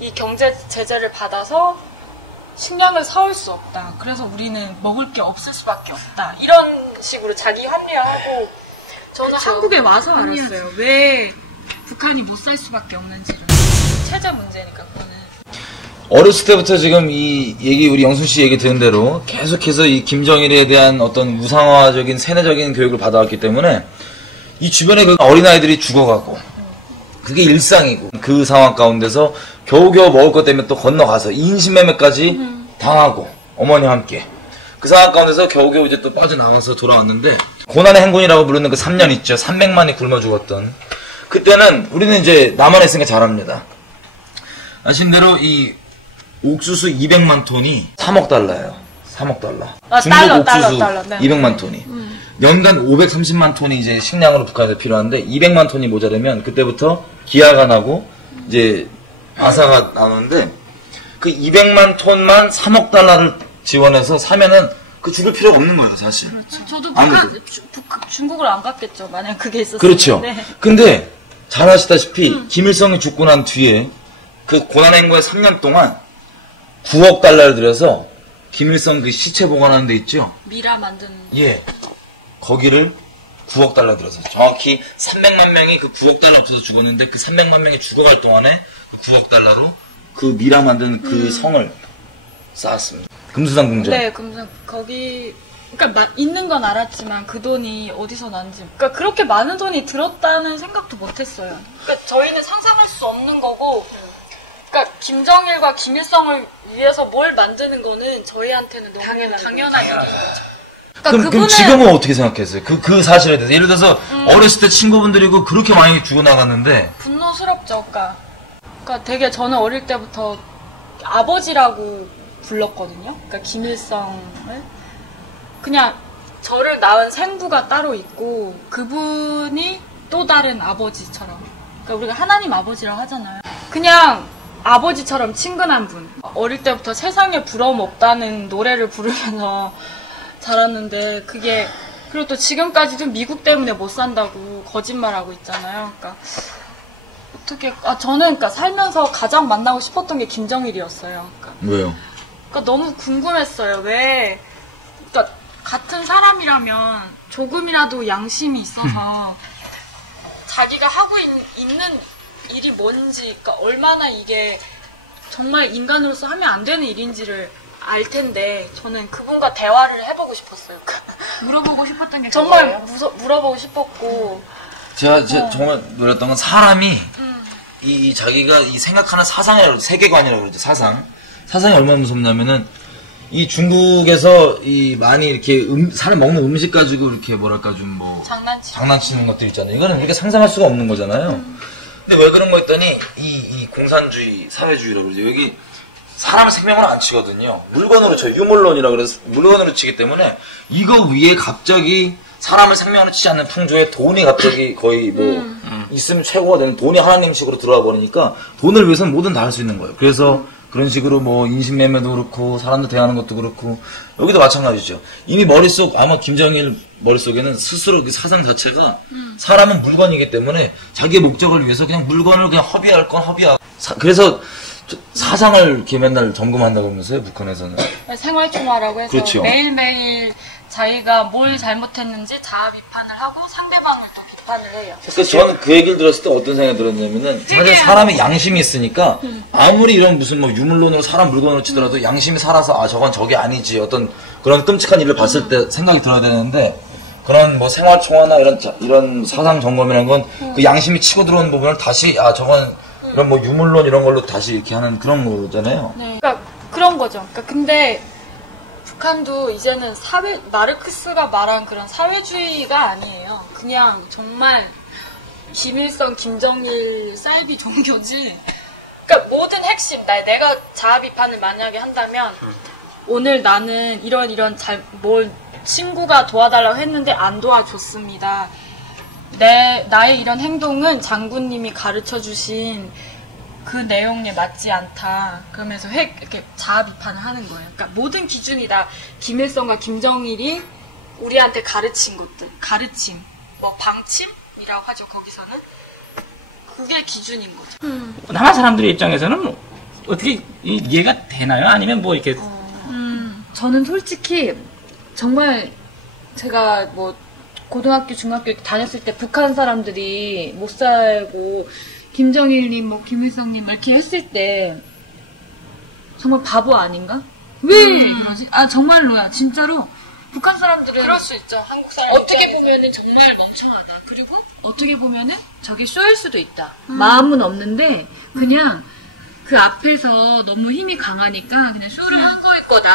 이 경제 제재를 받아서 식량을 사올 수 없다. 그래서 우리는 먹을 게 없을 수밖에 없다. 이런 식으로 자기 합리화하고 저는 한국에 와서 알았어요. 왜 북한이 못 살 수밖에 없는지를. 체제 문제니까 그거는. 어렸을 때부터 지금 이 얘기 우리 영순 씨 얘기 들은 대로 계속해서 이 김정일에 대한 어떤 우상화적인 세뇌적인 교육을 받아왔기 때문에 이 주변에 그 어린아이들이 죽어가고 그게 일상이고 그 상황 가운데서 겨우겨우 먹을 것 때문에 또 건너가서 인신매매까지 당하고 어머니와 함께 그 상황 가운데서 겨우겨우 이제 또 빠져나와서 돌아왔는데 고난의 행군이라고 부르는 그 3년 있죠. 300만이 굶어 죽었던 그때는 우리는 이제 남한에 있으니까 잘합니다. 아시는 대로 이 옥수수 200만 톤이 3억 달러예요. 3억 달러. 중국 옥수수 네. 200만 톤이. 연간 530만 톤이 이제 식량으로 북한에서 필요한데 200만 톤이 모자라면 그때부터 기아가 나고 이제 아사가 나오는데 그 200만 톤만 3억 달러를 지원해서 사면은 그 죽을 필요가 없는 거예요, 사실. 저도 중국을 안 갔겠죠. 만약 그게 있었으면. 그렇죠. 근데 잘 아시다시피 김일성이 죽고 난 뒤에 그 고난행군의 3년 동안 9억 달러를 들여서 김일성 그 시체 보관하는 데 있죠? 미라 만드는. 예. 거기를 9억 달러 들어서 정확히 300만 명이 그 9억 달러 없어서 죽었는데 그 300만 명이 죽어갈 동안에 그 9억 달러로 그 미라 만드는 그 성을 쌓았습니다. 금수산 궁전. 네, 금수산 거기 그러니까 있는 건 알았지만 그 돈이 어디서 난지 그러니까 그렇게 많은 돈이 들었다는 생각도 못했어요. 그러니까 저희는 상상할 수 없는 거고 그러니까 김정일과 김일성을 위해서 뭘 만드는 거는 저희한테는 너무 당연한 일인 거죠. 그러니까 그럼 지금은 어떻게 생각했어요? 그 사실에 대해서. 예를 들어서 어렸을 때 친구분들이고 그렇게 많이 죽어나갔는데 분노스럽죠. 그러니까 되게 저는 어릴 때부터 아버지라고 불렀거든요. 그러니까 김일성을 그냥 저를 낳은 생부가 따로 있고 그분이 또 다른 아버지처럼 그러니까 우리가 하나님 아버지라고 하잖아요. 그냥 아버지처럼 친근한 분. 어릴 때부터 세상에 부러움 없다는 노래를 부르면서 자랐는데 그게 그리고 또 지금까지도 미국 때문에 못 산다고 거짓말하고 있잖아요. 그러니까 어떻게 저는 그러니까 살면서 가장 만나고 싶었던 게 김정일이었어요. 그러니까, 왜요? 그러니까 너무 궁금했어요. 왜 그러니까 같은 사람이라면 조금이라도 양심이 있어서 자기가 하고 있는 일이 뭔지, 그러니까 얼마나 이게 정말 인간으로서 하면 안 되는 일인지를 알 텐데 저는 그분과 대화를 해보고 싶었어요. 물어보고 싶었던 게 정말 물어보고 싶었고 제가 정말 놀랐던 건 사람이 이 자기가 이 생각하는 사상이라고 그러죠. 세계관이라고 그러죠. 사상이 얼마나 무섭냐면은 이 중국에서 이 많이 이렇게 사람 먹는 음식 가지고 이렇게 뭐랄까 좀 뭐 장난치는 것들 있잖아요. 이거는 우리가 상상할 수가 없는 거잖아요. 근데 왜 그런 거 했더니 이 공산주의 사회주의라고 그러죠. 여기 사람 생명을 안 치거든요. 물건으로 쳐요. 유물론이라 그래서 물건으로 치기 때문에 이거 위에 갑자기 사람을 생명으로 치지 않는 풍조에 돈이 갑자기 거의 뭐 있으면 최고가 되는 돈이 하나님식으로 들어와 버리니까 돈을 위해서는 뭐든 다 할 수 있는 거예요. 그래서 그런 식으로 뭐 인신매매도 그렇고 사람들 대하는 것도 그렇고 여기도 마찬가지죠. 이미 머릿속 아마 김정일 머릿속에는 스스로 그 사상 자체가 사람은 물건이기 때문에 자기의 목적을 위해서 그냥 물건을 그냥 허비할 건 허비하고 그래서 사상을 이렇게 맨날 점검한다고 하면서요, 북한에서는. 생활총화라고 해서 그렇죠. 매일매일 자기가 뭘 잘못했는지 자아 비판을 하고 상대방을 또 비판을 해요. 그래서 저는 그 얘기를 들었을 때 어떤 생각이 들었냐면은 사실 사람이 양심이 있으니까 아무리 이런 무슨 뭐 유물론으로 사람 물건으로 치더라도 양심이 살아서 아 저건 저게 아니지 어떤 그런 끔찍한 일을 봤을 때 생각이 들어야 되는데 그런 뭐 생활총화나 이런 사상 점검이라는 건 그 양심이 치고 들어오는 부분을 다시 아 저건 이런 뭐 유물론 이런 걸로 다시 이렇게 하는 그런 거잖아요. 네. 그러니까 그런 거죠. 그러니까 근데 북한도 이제는 마르크스가 말한 그런 사회주의가 아니에요. 그냥 정말 김일성, 김정일, 사이비 종교지. 그러니까 모든 핵심, 내가 자아 비판을 만약에 한다면 오늘 나는 이런 뭘 친구가 도와달라고 했는데 안 도와줬습니다. 나의 이런 행동은 장군님이 가르쳐 주신 그 내용에 맞지 않다. 그러면서 이렇게 자아 비판을 하는 거예요. 그러니까 모든 기준이 다 김일성과 김정일이 우리한테 가르친 것들. 가르침. 뭐 방침이라고 하죠. 거기서는. 그게 기준인 거죠. 남한 사람들의 입장에서는 뭐 어떻게 이해가 되나요? 아니면 뭐 이렇게 저는 솔직히 정말 제가 뭐 고등학교, 중학교 다녔을 때 북한 사람들이 못 살고 김정일님, 뭐 김일성님 이렇게 했을 때 정말 바보 아닌가? 왜 그러지? 아 정말로야 진짜로 북한 사람들은 그럴 수 있죠. 한국 사람 어떻게 보면은 정말 멍청하다. 그리고 어떻게 보면은 저게 쇼일 수도 있다. 마음은 없는데 그냥 그 앞에서 너무 힘이 강하니까 그냥 쇼를 한 거일 거다.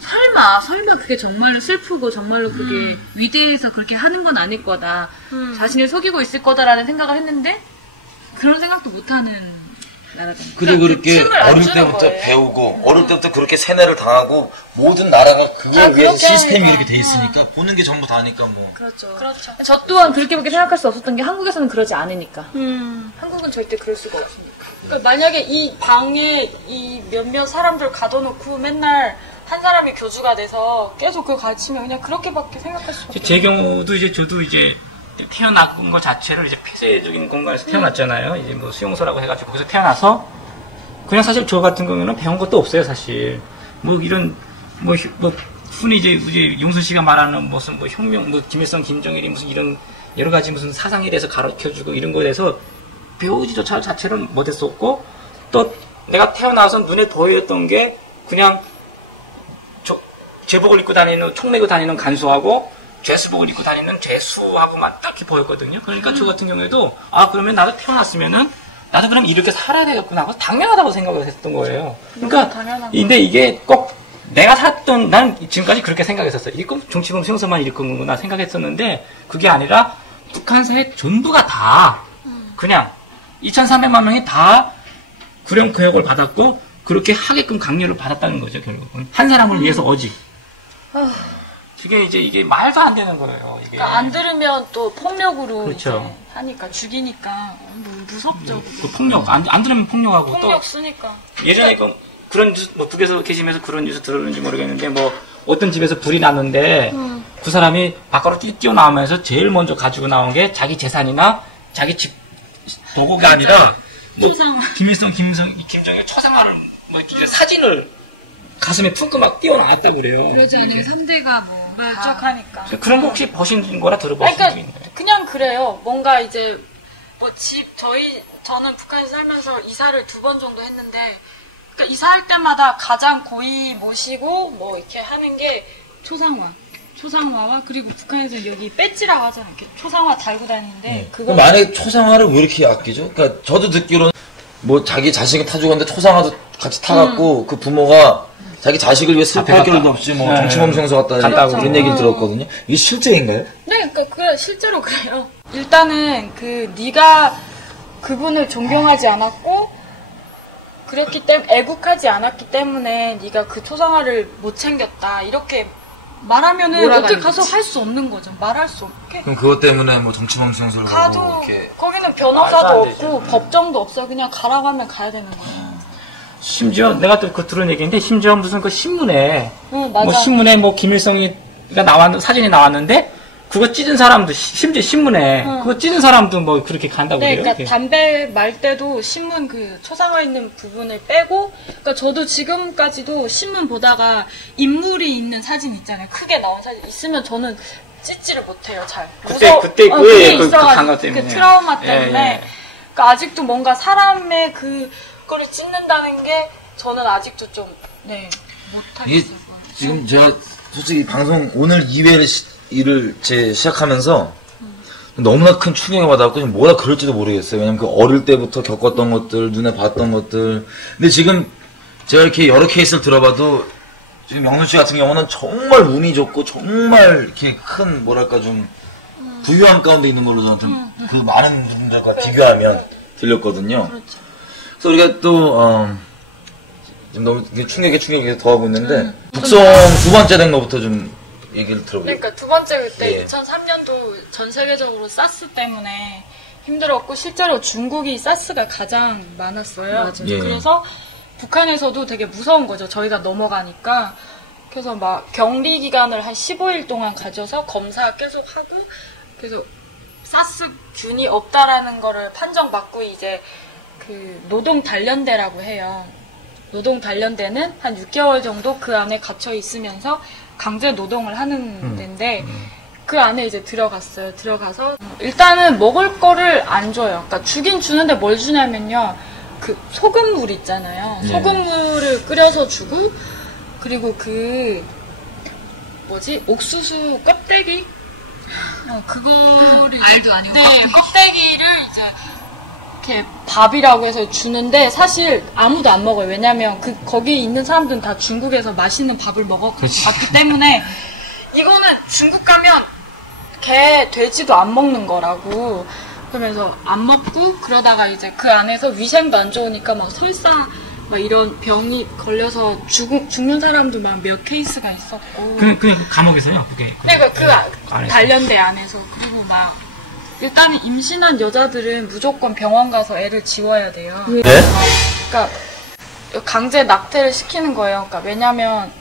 설마 그게 정말로 슬프고 정말로 그게 위대해서 그렇게 하는 건 아닐 거다. 자신을 속이고 있을 거다라는 생각을 했는데 그런 생각도 못하는 나라잖아요. 그리고 그렇게 어릴 때부터 거예요. 배우고 어릴 때부터 그렇게 세뇌를 당하고 모든 나라가 그걸 위해서 시스템이 이렇게 돼 있으니까 보는 게 전부 다니까 뭐. 그렇죠. 저 또한 그렇게밖에 생각할 수 없었던 게 한국에서는 그러지 않으니까. 한국은 절대 그럴 수가 없으니까. 그러니까 만약에 이 방에 이 몇몇 사람들 가둬놓고 맨날 한 사람이 교주가 돼서 계속 그걸 가르치면 그냥 그렇게밖에 생각할 수가 없어요. 제 경우도 이제 저도 이제 태어난 것 자체를 이제 폐쇄적인 공간에서 태어났잖아요. 이제 뭐 수용소라고 해가지고 거기서 태어나서 그냥 사실 저 같은 경우는 배운 것도 없어요, 사실. 뭐 이런 뭐 흔히 이제 용순 씨가 말하는 무슨 뭐 혁명, 뭐 김일성, 김정일이 무슨 이런 여러 가지 무슨 사상에 대해서 가르쳐주고 이런 거에 대해서 배우지조차 자체를 못했었고 또 내가 태어나서 눈에 보였던 게 그냥 제복을 입고 다니는 총 메고 다니는 간수하고 죄수복을 입고 다니는 죄수하고만 딱히 보였거든요. 그러니까 저 같은 경우에도 아 그러면 나도 태어났으면은 나도 그럼 이렇게 살아야 되겠구나 하고 당연하다고 생각을 했던 거예요. 그러니까 근데 이게 꼭 내가 살았던 난 지금까지 그렇게 생각했었어요. 이게 꼭 정치범 수용소만 일으킨 거구나 생각했었는데 그게 아니라 북한 사회 전부가 다 그냥 2,300만 명이 다 구령 교육을 받았고 그렇게 하게끔 강요를 받았다는 거죠. 결국은 한 사람을 위해서 오직. 이게 말도 안 되는 거예요. 이게. 그러니까 안 들으면 또 폭력으로 그렇죠. 이제 하니까 죽이니까 무섭죠. 그 폭력 안 들으면 폭력하고 폭력 또 쓰니까. 예전에 그런 뉴스 뭐 북에서 계시면서 그런 뉴스 들었는지 모르겠는데 뭐 어떤 집에서 불이 났는데 그 사람이 밖으로 뛰어나오면서 제일 먼저 가지고 나온 게 자기 재산이나 자기 집 도구가 아니라 뭐 김일성, 김정일 초상화를 뭐 이렇게 사진을 가슴에 품고 막 뛰어나왔다고 그래요. 그러지 않으면 3대가 뭐 멸족하니까. 그런 거 혹시 보신 거라 들어보신 적이 있나요? 그냥 그래요. 뭔가 이제 뭐 저는 북한에 살면서 이사를 2번 정도 했는데 그러니까 이사할 때마다 가장 고이 모시고 뭐 이렇게 하는 게 초상화와 그리고 북한에서 여기 배지라고 하잖아요. 이렇게 초상화 달고 다니는데 그거 만약에 초상화를 왜 이렇게 아끼죠? 그러니까 저도 듣기로는 뭐 자기 자식이 타 죽었는데 초상화도 같이 타갖고 그 부모가 자기 자식을 위해 슬퍼할 겨를도 없이 뭐 정치범생서 갔다 그런 얘기를 들었거든요. 이게 실제인가요? 네, 그러니까 실제로 그래요. 일단은 네가 그분을 존경하지 않았고 그랬기 때문에 애국하지 않았기 때문에 네가 그 초상화를 못 챙겼다 이렇게 말하면은 어떻게 가서 할 수 없는 거죠. 말할 수 없게. 그럼 그것 때문에 뭐 정치범생소를 가도 이렇게 거기는 변호사도 없고 법정도 없어요. 그냥 가라고 하면 가야 되는 거예요. 심지어 내가 또 그 들은 얘기인데 심지어 무슨 그 신문에 맞아. 뭐 신문에 뭐 김일성이가 사진이 나왔는데 그거 찢은 사람도 심지어 신문에 그거 찢은 사람도 뭐 그렇게 간다고 네, 그래요. 그러니까 담배 말 때도 신문 그 초상화 있는 부분을 빼고, 그러니까 저도 지금까지도 신문 보다가 인물이 있는 사진 있잖아요. 크게 나온 사진 있으면 저는 찢지를 못해요. 잘. 그때 그게 그 있어가지고 강화 때문에. 그 트라우마 때문에. 예. 그러니까 아직도 뭔가 사람의 그거를 찢는다는 게 저는 아직도 좀 못하겠어요. 지금 제가 솔직히 방송 오늘 2회를 일을 시작하면서 너무나 큰 충격을 받았고 지금 뭐라 그럴지도 모르겠어요. 왜냐면 그 어릴 때부터 겪었던 것들, 눈에 봤던 것들. 근데 지금 제가 이렇게 여러 케이스를 들어봐도 지금 영순 씨 같은 경우는 정말 운이 좋고 정말 이렇게 큰 뭐랄까 좀 부유함 가운데 있는 걸로 저는 그 많은 분들과 비교하면 들렸거든요. 그렇죠. 그래서 우리가 또 지금 너무 충격이 더하고 있는데 북송 두 번째 된 거부터 좀 얘기를 들어볼게요. 그러니까 두 번째 그때 예. 2003년도 전 세계적으로 사스 때문에 힘들었고 실제로 중국이 사스가 가장 많았어요. 맞아요. 예. 그래서 북한에서도 되게 무서운 거죠. 저희가 넘어가니까. 그래서 막 격리 기간을 한 15일 동안 가져서 검사 계속 하고 그래서 사스균이 없다라는 거를 판정받고 이제 그 노동 단련대라고 해요. 노동 단련대는 한 6개월 정도 그 안에 갇혀 있으면서 강제 노동을 하는 데인데 그 안에 이제 들어갔어요. 들어가서 일단은 먹을 거를 안 줘요. 그러니까 주긴 주는데 뭘 주냐면요. 그 소금물 있잖아요. 네. 소금물을 끓여서 주고 그리고 그 뭐지? 옥수수 껍데기? 그거를 알도 아니고 네, 껍데기를 이제 이렇게 밥이라고 해서 주는데 사실 아무도 안 먹어요. 왜냐면 거기 있는 사람들은 다 중국에서 맛있는 밥을 먹어봤기 때문에 이거는 중국 가면 개, 돼지도 안 먹는 거라고. 그러면서 안 먹고 그러다가 이제 그 안에서 위생도 안 좋으니까 막 설사 막 이런 병이 걸려서 죽는 사람도 막 몇 케이스가 있었고. 그 감옥에서요? 그게. 그러니까 그 안에서. 단련대 안에서. 그리고 막 일단은 임신한 여자들은 무조건 병원 가서 애를 지워야 돼요. 네? 그러니까 강제 낙태를 시키는 거예요. 그러니까 왜냐면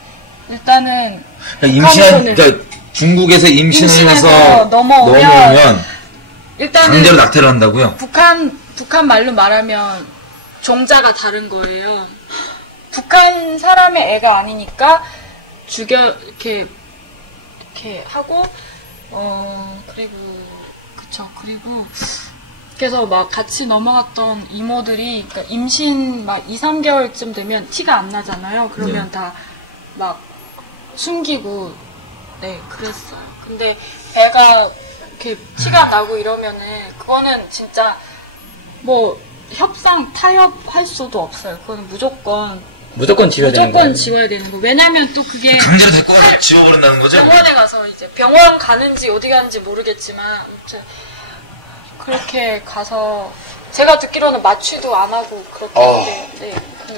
일단은 그러니까 중국에서 임신을 해서 넘어오면 일단은 강제로 낙태를 한다고요? 북한 말로 말하면 종자가 다른 거예요. 북한 사람의 애가 아니니까 이렇게 하고 그리고 그래서 막 같이 넘어갔던 이모들이 그러니까 임신 막 2, 3개월쯤 되면 티가 안 나잖아요. 그러면 다 막 숨기고 그랬어요. 근데 애가 이렇게 티가 나고 이러면은 그거는 진짜 뭐 타협할 수도 없어요. 그거는 무조건 지워야 되는 거예요. 지워야 되는 거. 왜냐면 또 그게 강제로 데리고 가서 지워버린다는 거죠? 병원에 가서 이제 병원 가는지 어디 가는지 모르겠지만 아무튼 그렇게 가서 제가 듣기로는 마취도 안 하고 그렇게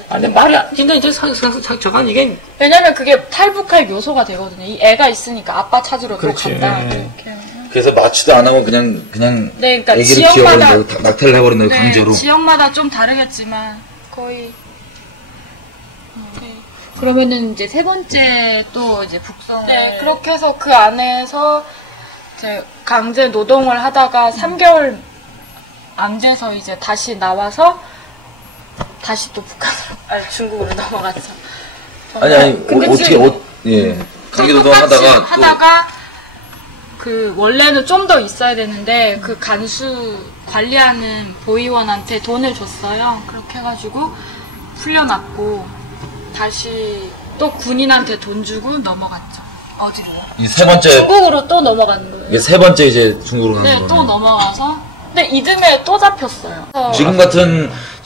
근데 말이 근데 이제 저건 이게 왜냐면 그게 탈북할 요소가 되거든요. 이 애가 있으니까 아빠 찾으러 또 간다. 그래서 마취도 안 하고 그냥 그러니까 애기를 지역마다 기어버린다고 낙태를 해버린다고 강제로. 지역마다 좀 다르겠지만 거의. 그러면은 이제 세 번째 또 이제 북성을 그렇게 해서 그 안에서 이제 강제 노동을 하다가 3개월 안 돼서 이제 다시 나와서 다시 또 중국으로 넘어갔죠. 아니 강제 노동 하다가 그 원래는 좀 더 있어야 되는데 그 간수 관리하는 보위원한테 돈을 줬어요. 그렇게 해가지고 풀려났고 다시 또 군인한테 돈 주고 넘어갔죠. 어디로요? 이 세 번째 중국으로 또 넘어가는 거예요. 이게 세 번째 이제 중국으로 가는 거예요. 또 넘어가서 근데 이듬해 또 잡혔어요.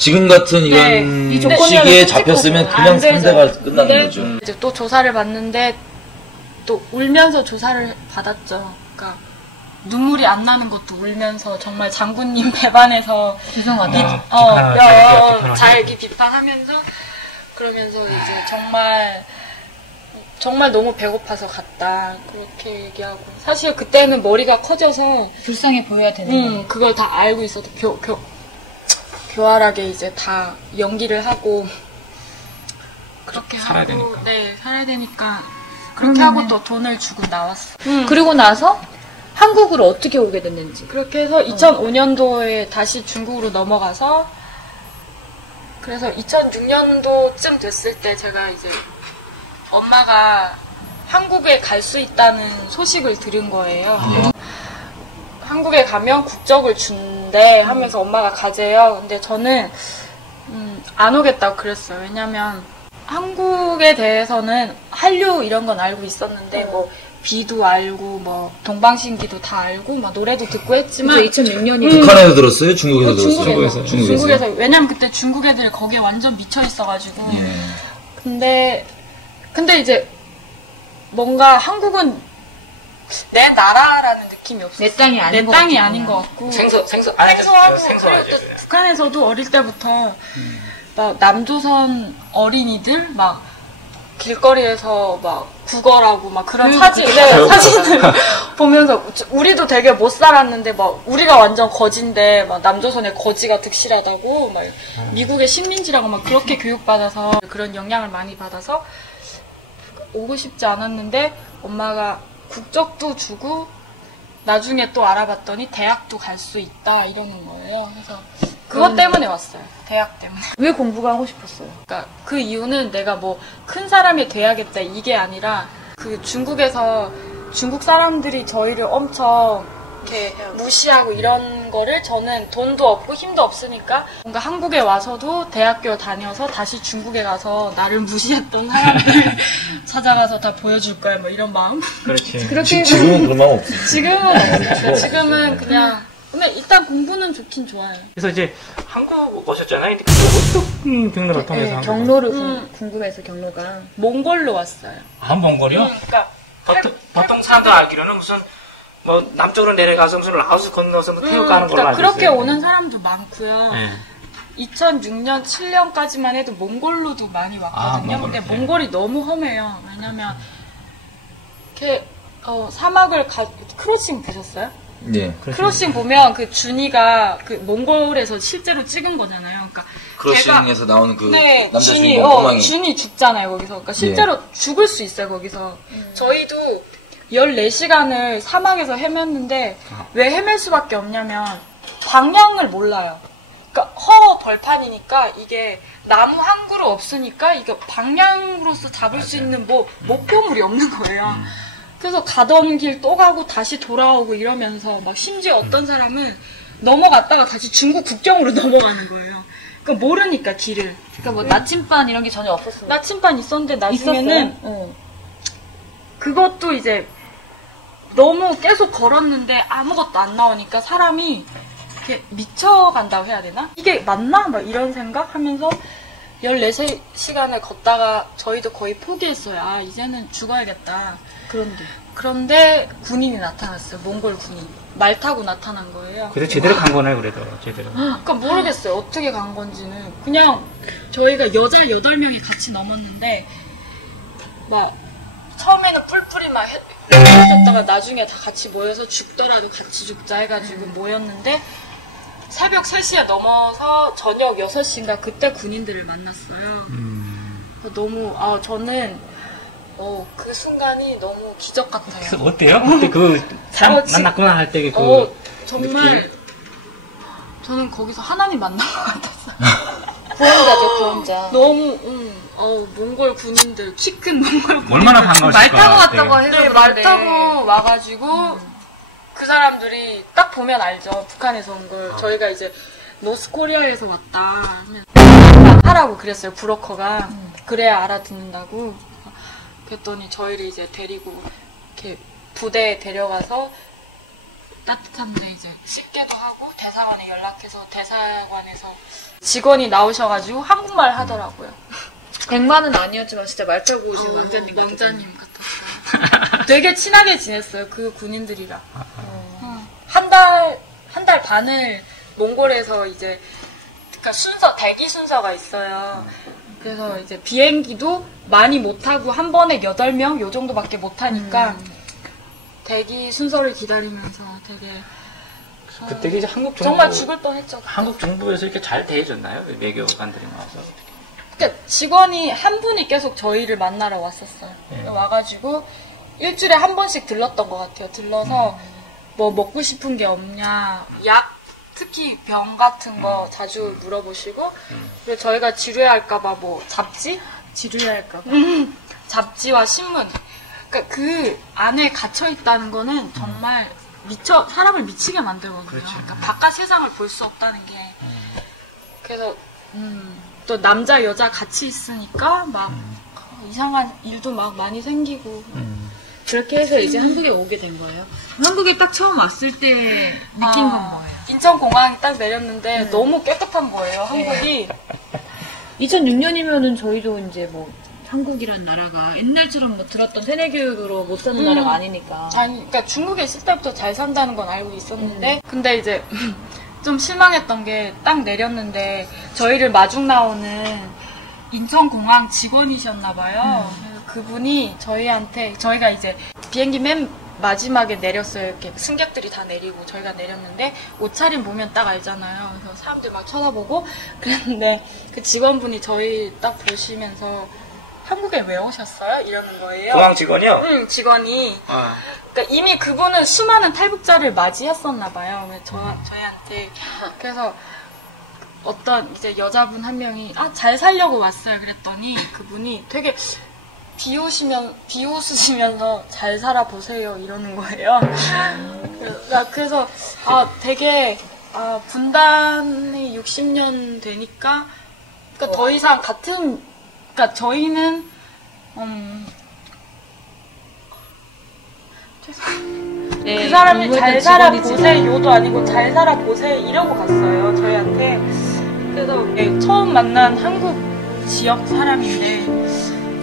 지금 같은 이런 이 시기에 잡혔으면 그냥 상대가 끝나는 거죠. 이제 또 조사를 받는데 또 울면서 조사를 받았죠. 그러니까 눈물이 안 나는 것도 울면서 정말 장군님 배반해서 죄송하다. 자기 비판하면서 그러면서 이제 정말 너무 배고파서 갔다 그렇게 얘기하고 사실 그때는 머리가 커져서 불쌍해 보여야 되는 그걸 다 알고 있어도 교활하게 이제 다 연기를 하고 그렇게 살아야 하고 되니까. 네 살아야 되니까 그렇게 하고 또 돈을 주고 나왔어. 그리고 나서 한국으로 어떻게 오게 됐는지. 그렇게 해서 2005년도에 다시 중국으로 넘어가서 그래서 2006년도쯤 됐을 때 제가 이제 엄마가 한국에 갈 수 있다는 소식을 들은 거예요. 한국에 가면 국적을 준대 하면서 엄마가 가재요. 근데 저는 안 오겠다고 그랬어요. 왜냐면 한국에 대해서는 한류 이런 건 알고 있었는데 뭐 비도 알고 뭐 동방신기도 다 알고 막 노래도 듣고 했지만 2006년이 북한에서 들었어요? 중국에서 들었어요? 중국에서 왜냐면 그때 중국 애들 거기에 완전 미쳐 있어가지고 근데 이제 뭔가 한국은 내 나라라는 느낌이 없었어요. 내 땅이 아닌 내 땅이 아닌 것 같고 생소하죠. 북한에서도 어릴 때부터 막 남조선 어린이들 막 길거리에서 막 구걸하고 막 그런 사진을 보면서 우리도 되게 못 살았는데 막 우리가 완전 거지인데 막 남조선의 거지가 득실하다고 막 미국의 식민지라고 막 그렇게 교육받아서 그런 영향을 많이 받아서 오고 싶지 않았는데 엄마가 국적도 주고 나중에 또 알아봤더니 대학도 갈 수 있다 이러는 거예요. 그래서 그것 때문에 왔어요. 대학 때문에. 왜 공부가 하고 싶었어요? 그러니까 그 이유는 내가 뭐 큰 사람이 돼야겠다 이게 아니라 그 중국에서 중국 사람들이 저희를 엄청 이렇게 무시하고 이런 거를 저는 돈도 없고 힘도 없으니까 뭔가 한국에 와서도 대학교 다녀서 다시 중국에 가서 나를 무시했던 사람들 찾아가서 다 보여줄 거야 뭐 이런 마음. 그렇지. 그렇게 지금은 그런 마음 없어요. 지금은 그냥 근데 일단 공부는 좋긴 좋아요. 그래서 이제 한국 오셨잖아요. 근데 어떤 경로를 통해서 한국 경로를 궁금해서 경로가 몽골로 왔어요. 몽골이요? 그러니까 보통 사람들 알기로는 무슨 뭐 남쪽으로 내려가서 무슨 라오스 건너서 뭐 태국 가는 걸로 알고 있어요. 그렇게 오는 사람도 많고요. 네. 2006년, 7년까지만 해도 몽골로도 많이 왔거든요. 몽골, 근데 네. 몽골이 너무 험해요. 왜냐면 이렇게 사막을 크로싱 보셨어요? 네. 크로싱 보면 그 준이가 그 몽골에서 실제로 찍은 거잖아요. 그러니까 크로싱에서 나오는 그 네, 남자 준이, 주인공 꼬망이. 준이 죽잖아요, 거기서. 그러니까 실제로 죽을 수 있어요, 거기서. 저희도 14시간을 사막에서 헤맸는데, 왜 헤맬 수밖에 없냐면, 방향을 몰라요. 그러니까 허 벌판이니까, 이게 나무 한 그루 없으니까, 이게 방향으로서 잡을 수 있는 뭐, 목표물이 없는 거예요. 그래서 가던 길 또 가고, 다시 돌아오고 이러면서, 막 심지어 어떤 사람은 넘어갔다가 다시 중국 국경으로 넘어가는 거예요. 그러니까 모르니까 길을. 그러니까 뭐 나침반 이런 게 전혀 없었어요. 나침반 있었는데 나중에는 그것도 이제 너무 계속 걸었는데 아무것도 안 나오니까 사람이 이렇게 미쳐간다고 해야 되나? 이게 맞나? 막 이런 생각하면서 14시간을 걷다가 저희도 거의 포기했어요. 아, 이제는 죽어야겠다. 그런데 군인이 나타났어요. 몽골 군인. 말 타고 나타난 거예요. 그래도 제대로 간 거네, 그래도. 제대로. 그러니까 모르겠어요. 어떻게 간 건지는. 그냥 저희가 여자 8명이 같이 넘었는데 막 처음에는 뿔뿔이 막 헤엄쳤다가 나중에 다 같이 모여서 죽더라도 같이 죽자 해가지고 모였는데 새벽 3시에 넘어서 저녁 6시인가 그때 군인들을 만났어요. 너무 저는 그 순간이 너무 기적 같아요. 그래서 어때요? 그때 그 사람 만났구나 할 때 정말 저는 거기서 하나님 만난 것 같았어요. 구원자죠, 구원자. 너무 몽골 군인들 키 큰 몽골 군인들 얼마나 반가웠을까. 말 타고 왔다고 해서 네, 말 타고 와가지고 그 사람들이 딱 보면 알죠. 북한에서 온 걸. 저희가 이제 노스코리아에서 왔다 하라고 그랬어요. 브로커가. 그래야 알아듣는다고. 그랬더니 저희를 이제 데리고 이렇게 부대에 데려가서 따뜻한데 이제 씻게도 하고 대사관에 연락해서 대사관에서 직원이 나오셔가지고 한국말 하더라고요. 100만은 아니었지만 진짜 말 타고 오신 왕자님 같았어요. 되게 친하게 지냈어요. 그 군인들이랑. 한 달 반을 몽골에서 이제 그러니까 대기 순서가 있어요. 그래서 이제 비행기도 많이 못 타고 한 번에 8명 요 정도밖에 못 하니까 대기 순서를 기다리면서 되게 그때 이제 한국 정부 정말 죽을 뻔했죠. 한국 정부에서 이렇게 잘 대해줬나요? 외교관들이 와서. 그러니까 직원이 한 분이 계속 저희를 만나러 왔었어요. 와가지고 일주일에 한 번씩 들렀던 것 같아요. 들러서 뭐 먹고 싶은 게 없냐, 약 특히 병 같은 거 자주 물어보시고 그리고 저희가 지루해할까봐 뭐 잡지? 지루해할까봐 잡지와 신문. 그러니까 그 안에 갇혀 있다는 거는 정말 사람을 미치게 만들거든요. 그렇죠. 그러니까 바깥 세상을 볼 수 없다는 게. 그래서 또 남자 여자 같이 있으니까 막 이상한 일도 막 많이 생기고. 그렇게 해서 이제 한국에 오게 된 거예요. 한국에 딱 처음 왔을 때 느낀 건 뭐예요? 인천공항에 딱 내렸는데 너무 깨끗한 거예요, 한국이. 2006년이면은 저희도 이제 뭐 한국이란 나라가 옛날처럼 뭐 들었던 세뇌교육으로 못 사는 나라가 아니니까. 아니, 그러니까 중국에 있을 때부터 잘 산다는 건 알고 있었는데, 근데 이제 좀 실망했던 게 딱 내렸는데 저희를 마중 나오는 인천공항 직원이셨나봐요. 그분이 저희한테 저희가 이제 비행기 맨 마지막에 내렸어요. 이렇게 승객들이 다 내리고 저희가 내렸는데 옷차림 보면 딱 알잖아요. 그래서 사람들 막 쳐다보고 그랬는데 그 직원분이 저희 딱 보시면서 한국에 왜 오셨어요? 이러는 거예요. 공항 직원이요? 응, 직원이. 그러니까 이미 그분은 수많은 탈북자를 맞이했었나 봐요. 저희한테. 그래서 어떤 이제 여자분 한 명이 잘 살려고 왔어요. 그랬더니 그분이 되게 비웃으시면서 잘 살아보세요 이러는 거예요. 그래서 되게 분단이 60년 되니까 그러니까 더 이상 그러니까 저희는 그 사람이 잘 살아보세요도 아니고 잘 살아보세요 이러고 갔어요 저희한테. 그래서 처음 만난 한국 지역 사람인데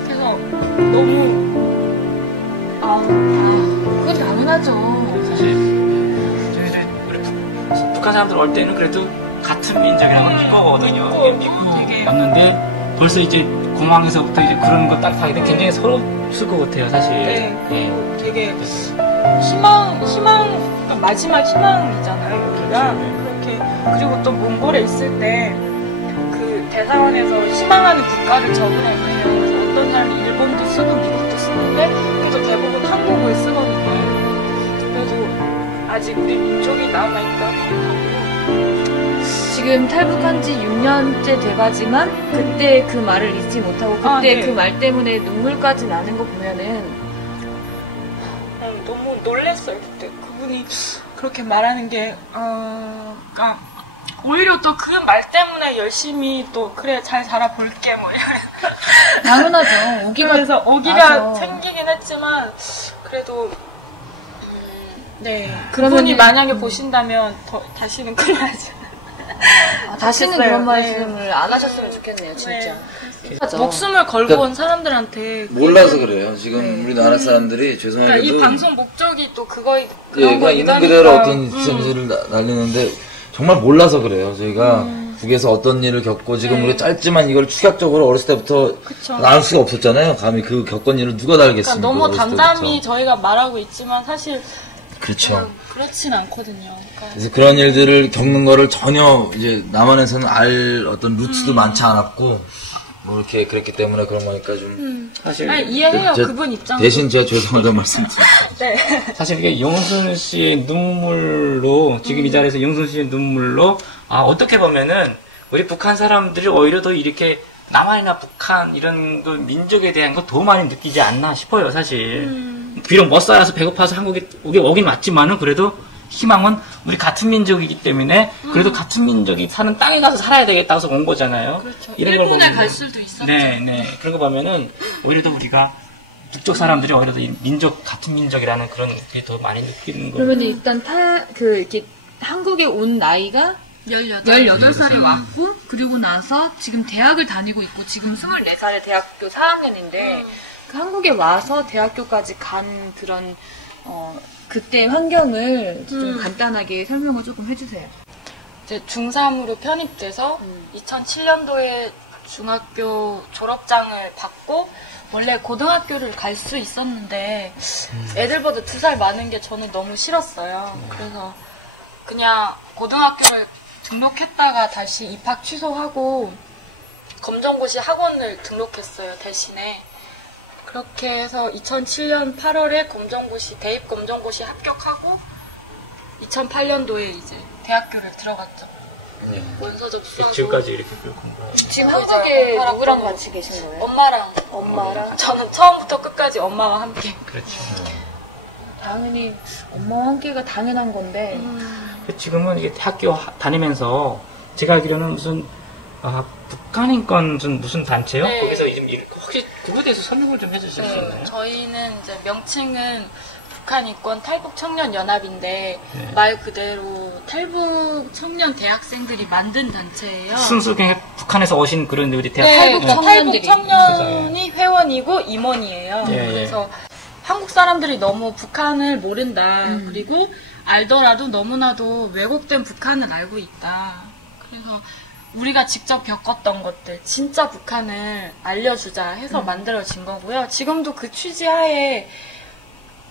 그래서 너무 그건 당연하죠. 사실 우리 북한 사람들 올 때는 그래도 같은 민족이라는 걸 이거거든요. 미국에 왔는데 벌써 이제 공항에서부터 이제 그런 거 딱 하게 굉장히 서럽을 것 같아요, 사실. 네. 되게 희망 마지막 희망이잖아요, 여기가. 그렇게 그리고 또 몽골에 있을 때 그 대사관에서 희망하는 국가를 적으라고 해요. 그래서 어떤 사람이 일본도 쓰고 미국도 쓰는데 그래도 대부분 한국을 쓰거든요. 그래도 아직 우리 민족이 남아 있다는. 지금 탈북한 지 6년째 돼가지만 그때 그 말을 잊지 못하고 그때 그 말 때문에 눈물까지 나는 거 보면은 너무 놀랬어요. 그때 그분이 그렇게 말하는 게 그러니까 오히려 또 그 말 때문에 열심히 또 그래 잘 살아볼게 뭐 이런. 당연하죠. 오기가 생기긴 했지만 그래도 그분이 만약에 보신다면 다시는 그래야죠. 다시는 그런 말씀을 안 하셨으면 좋겠네요, 진짜. 목숨을 걸고 온 사람들한테 몰라서 그래요. 지금 우리나라 사람들이 죄송하게도 이 방송 목적이 또 그런 그러니까 있는 그대로 어떤 센스를 날리는데 정말 몰라서 그래요. 저희가 북에서 어떤 일을 겪고 지금 우리 짧지만 이걸 축약적으로 어렸을 때부터 나눌 수가 없었잖아요. 감히 그 겪은 일을 누가 알겠습니까? 너무 담담히 저희가 말하고 있지만 사실 그렇죠. 그렇진 않거든요. 그래서 그런 일들을 겪는 거를 전혀 이제 남한에서는 알 어떤 루트도 많지 않았고 뭐 이렇게 그랬기 때문에 그런 거니까 좀 사실 이해해요. 그분 입장 대신 제가 죄송하다고 말씀드립니다. 네. 사실 이게 영순 씨의 눈물로 지금 이 자리에서 영순 씨의 눈물로 어떻게 보면은 우리 북한 사람들이 오히려 더 이렇게 남한이나 북한 이런 그 민족에 대한 거 더 많이 느끼지 않나 싶어요. 사실 비록 못 살아서 배고파서 한국에 오긴 왔지만은 그래도 희망은 우리 같은 민족이기 때문에 그래도 같은 민족이 사는 땅에 가서 살아야 되겠다 해서 온 거잖아요. 그렇죠. 이런 일본에 갈 수도 있었죠. 네. 그런 거 보면은 오히려 더 우리가 북쪽 사람들이 오히려 더 민족 같은 민족이라는 그런 게 더 많이 느끼는 거예요. 그러면 일단 이렇게 한국에 온 나이가 18살이 왔고 그리고 나서 지금 대학을 다니고 있고 지금 24살에 대학교 4학년인데 그 한국에 와서 대학교까지 간 그런 그때 환경을 좀 간단하게 설명을 조금 해주세요. 이제 중3으로 편입돼서 2007년도에 중학교 졸업장을 받고 원래 고등학교를 갈 수 있었는데 애들보다 2살 많은 게 저는 너무 싫었어요. 그래서 그냥 고등학교를 등록했다가 다시 입학 취소하고 검정고시 학원을 등록했어요, 대신에. 그렇게 해서 2007년 8월에 대입 검정고시 합격하고 2008년도에 이제 대학교를 들어갔죠. 원서 접수하고. 지금까지 이렇게 끌고 온 거예요. 지금 한국에 누구랑 같이 계신 거예요? 엄마랑. 저는 처음부터 끝까지 엄마와 함께. 그렇죠. 당연히 엄마와 함께가 당연한 건데 지금은 이게 학교 다니면서 제가 알기로는 무슨 북한인권 무슨 단체요? 네. 거기서 혹시 그거에 대해서 설명을 좀 해주실 수 있나요? 저희는 이제 명칭은 북한인권 탈북청년연합인데 네. 말 그대로 탈북 청년 대학생들이 만든 단체예요. 순수 그냥 북한에서 오신 그런 우리 대학 네, 청년들이. 탈북 청년이 회원이고 임원이에요. 네. 그래서 한국 사람들이 너무 북한을 모른다. 그리고 알더라도 너무나도 왜곡된 북한을 알고 있다. 그래서 우리가 직접 겪었던 것들, 진짜 북한을 알려주자 해서 만들어진 거고요. 지금도 그 취지하에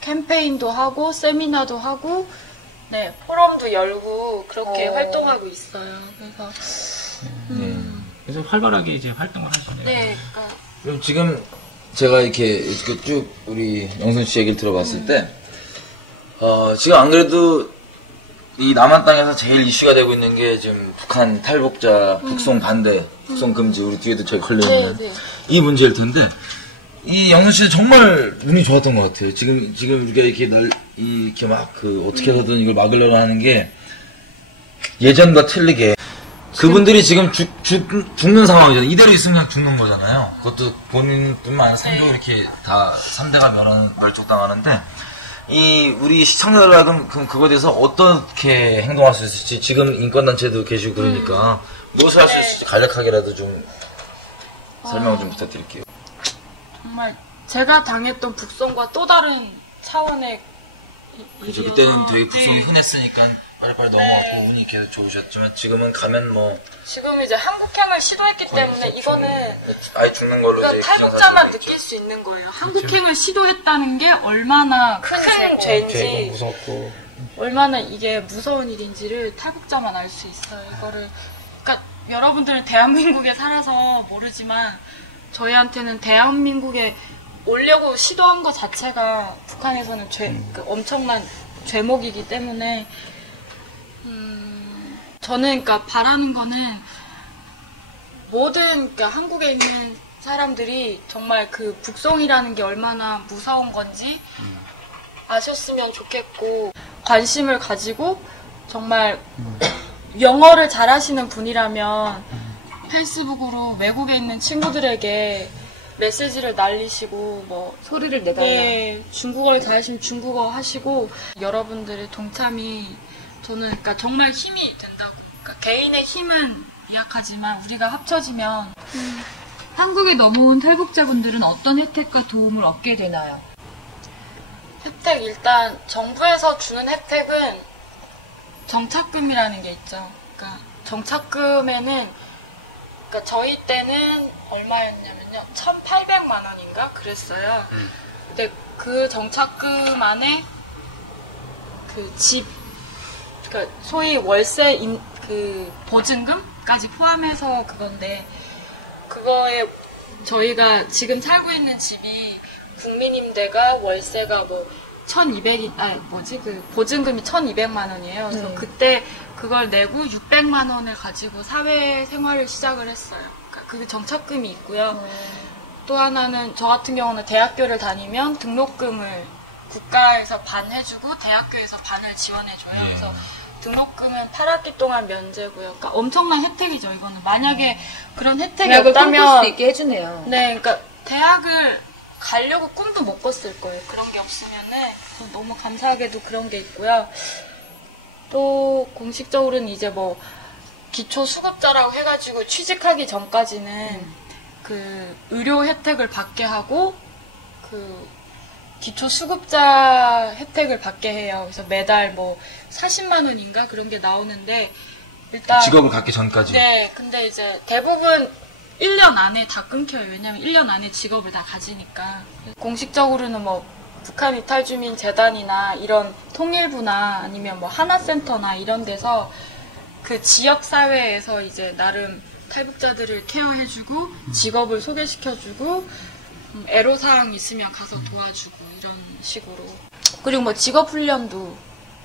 캠페인도 하고, 세미나도 하고, 네, 포럼도 열고, 그렇게 활동하고 있어요. 그래서, 그래서 활발하게 이제 활동을 하시네요. 네, 그러니까 그럼 지금 제가 이렇게 쭉 우리 영선 씨 얘기를 들어봤을 때, 지금 안 그래도 이 남한 땅에서 제일 이슈가 되고 있는 게 지금 북한 탈북자 북송 반대, 북송 금지, 우리 뒤에도 저희 걸려있는 네. 이 문제일 텐데, 이 영선 씨는 정말 운이 좋았던 것 같아요. 지금 우리가 이렇게 이렇게 막 어떻게 해서든 이걸 막으려고 하는 게 예전과 틀리게 그분들이 지금 죽는 상황이잖아요. 이대로 있으면 그냥 죽는 거잖아요. 그것도 본인뿐만 아니라 생도 이렇게 다 3대가 멸족당하는데, 우리 시청자들은 그럼 그거에 대해서 어떻게 행동할 수 있을지, 지금 인권단체도 계시고 그러니까, 무엇을 할 수 있을지 간략하게라도 좀 설명을 좀 부탁드릴게요. 정말 제가 당했던 북송과 또 다른 차원의 그렇죠. 그때는 되게 북송이 흔했으니까 빨리빨리 넘어갔고 운이 계속 좋으셨지만, 지금은 가면 지금 이제 한국행을 시도했기 때문에 이거는 아예 죽는 걸로 그러니까 이제 탈북자만 느낄 수 있는 거예요. 한국행을 시도했다는 게 얼마나 큰 죄인지, 무섭고 얼마나 이게 무서운 일인지를 탈북자만 알 수 있어요. 이거를 그러니까 여러분들은 대한민국에 살아서 모르지만 저희한테는 대한민국에 오려고 시도한 것 자체가 북한에서는 그 엄청난 죄목이기 때문에 저는 그러니까 바라는 거는 그러니까 한국에 있는 사람들이 정말 그 북송이라는 게 얼마나 무서운 건지 아셨으면 좋겠고, 관심을 가지고 정말 영어를 잘하시는 분이라면 페이스북으로 외국에 있는 친구들에게 메시지를 날리시고 소리를 내달라. 네, 중국어를 잘하시면 중국어 하시고, 여러분들의 동참이 저는 그러니까 정말 힘이 된다고. 그러니까 개인의 힘은 미약하지만 우리가 합쳐지면. 한국에 넘어온 탈북자분들은 어떤 혜택과 도움을 얻게 되나요? 혜택, 일단 정부에서 주는 혜택은 정착금이라는 게 있죠. 그러니까 정착금에는, 그러니까 저희 때는 얼마였냐면요, 1,800만 원인가 그랬어요. 근데 그 정착금 안에 그러니까 소위 월세 그 보증금까지 포함해서 그건데, 그거에 저희가 지금 살고 있는 집이 국민임대가 월세가 1,200이 그 보증금이 1,200만 원이에요. 그래서 그때 그걸 내고 600만 원을 가지고 사회생활을 시작을 했어요. 그러니까 그 정착금이 있고요. 또 하나는 저 같은 경우는 대학교를 다니면 등록금을 국가에서 반 해주고 대학교에서 반을 지원해줘요. 그래서 등록금은 8학기 동안 면제고요. 그러니까 엄청난 혜택이죠, 이거는. 만약에 그런 혜택이 대학을 없다면. 꿈꿀 수 있게 해주네요. 네, 그러니까 대학을 가려고 꿈도 못 꿨을 거예요. 그런 게 없으면은. 그래서 너무 감사하게도 그런 게 있고요. 또 공식적으로는 이제 기초수급자라고 해가지고 취직하기 전까지는 그 의료 혜택을 받게 하고 그 기초수급자 혜택을 받게 해요. 그래서 매달 뭐 40만 원인가 그런 게 나오는데 일단 직업을 갖기 전까지. 네, 근데 이제 대부분 1년 안에 다 끊겨요. 왜냐면 1년 안에 직업을 다 가지니까. 공식적으로는 뭐 북한 이탈주민 재단이나 이런 통일부나 아니면 뭐 하나센터나 이런 데서 그 지역 사회에서 이제 나름 탈북자들을 케어해주고 직업을 소개시켜주고 애로사항 있으면 가서 도와주고 이런 식으로. 그리고 뭐 직업 훈련도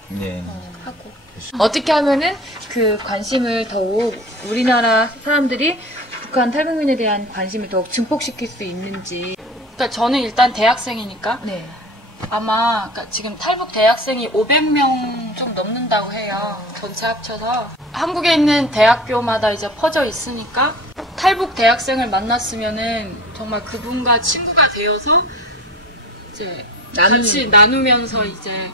네. 하고. 어떻게 하면은 그 관심을 더욱 우리나라 사람들이 북한 탈북민에 대한 관심을 더욱 증폭시킬 수 있는지. 그러니까 저는 일단 대학생이니까 네. 아마 그러니까 지금 탈북 대학생이 500명 좀 넘는다고 해요. 전체 합쳐서. 한국에 있는 대학교마다 이제 퍼져 있으니까 탈북 대학생을 만났으면은 정말 그분과 친구가 되어서 이제 같이 나누면서 이제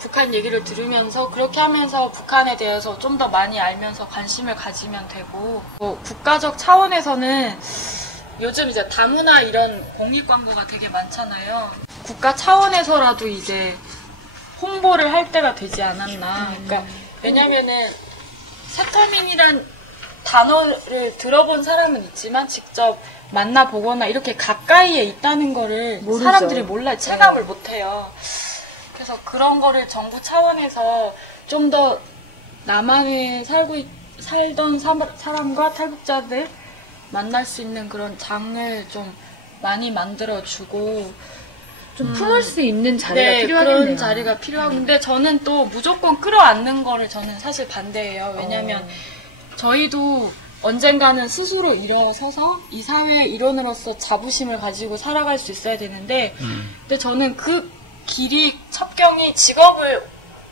북한 얘기를 들으면서 그렇게 하면서 북한에 대해서 좀 더 많이 알면서 관심을 가지면 되고, 뭐 국가적 차원에서는 요즘 이제 다문화 이런 공익 광고가 되게 많잖아요. 국가 차원에서라도 이제 홍보를 할 때가 되지 않았나. 그러니까 왜냐면은 세타민이란 단어를 들어본 사람은 있지만 직접 만나보거나 이렇게 가까이에 있다는 거를 모르죠. 사람들이 몰라요. 체감을 못해요. 그래서 그런 거를 정부 차원에서 좀 더 남한에 살던 사람과 탈북자들 만날 수 있는 그런 장을 좀 많이 만들어주고 좀 품을 수 있는 자리가 네, 필요하겠네요. 그런 자리가 필요하고 근데 저는 또 무조건 끌어안는 거를 저는 사실 반대해요. 왜냐면 저희도 언젠가는 스스로 일어서서 이 사회의 일원으로서 자부심을 가지고 살아갈 수 있어야 되는데 근데 저는 그 길이 첩경이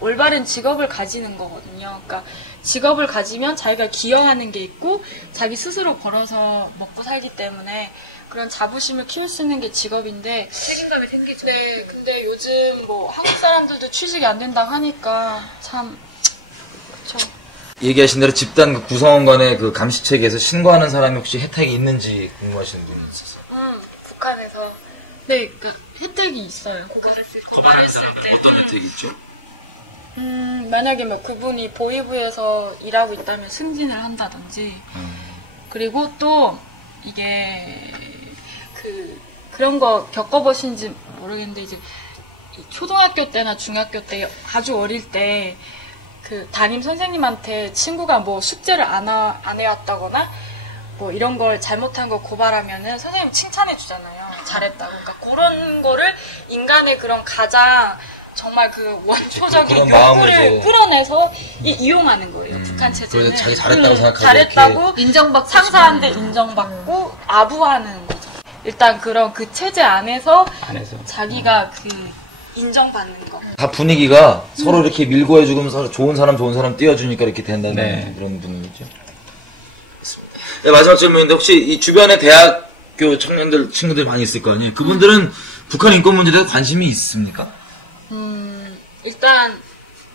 올바른 직업을 가지는 거거든요. 그러니까 직업을 가지면 자기가 기여하는 게 있고 자기 스스로 벌어서 먹고 살기 때문에 그런 자부심을 키울 수 있는 게 직업인데 책임감이 생기죠. 네, 근데 요즘 뭐 한국 사람들도 취직이 안 된다고 하니까 참 그렇죠. 얘기하신 대로 집단 구성원 간의 그 감시 체계에서 신고하는 사람이 혹시 혜택이 있는지 궁금하시는 분이 있어서. 북한에서 네, 그러니까 혜택이 있어요. 거부하는 사람은 어떤 혜택이 있죠? 만약에 뭐 그분이 보위부에서 일하고 있다면 승진을 한다든지 그리고 또 이게 그런 거 겪어보신지 모르겠는데 이제 초등학교 때나 중학교 때 아주 어릴 때 그 담임 선생님한테 친구가 뭐 숙제를 안 해왔다거나 뭐 이런 걸 잘못한 거 고발하면은 선생님 칭찬해 주잖아요. 잘했다고. 그러니까 그런 거를 인간의 그런 가장 정말 그 원초적인 욕구를 끌어내서 이용하는 거예요. 북한 체제는. 그래서 자기 잘했다고 생각하고 잘했다고 인정받고 상사한테 인정받고 아부하는 거죠. 일단 그런 그 체제 안에서 자기가 그 인정받는 거. 다 분위기가 서로 이렇게 밀고 해주고 서로 좋은 사람 띄워주니까 이렇게 된다는 그런 분위기죠. 네, 마지막 질문인데 혹시 이 주변에 대학교 청년들 친구들 많이 있을 거 아니에요? 그분들은 북한 인권 문제에 대해서 관심이 있습니까? 일단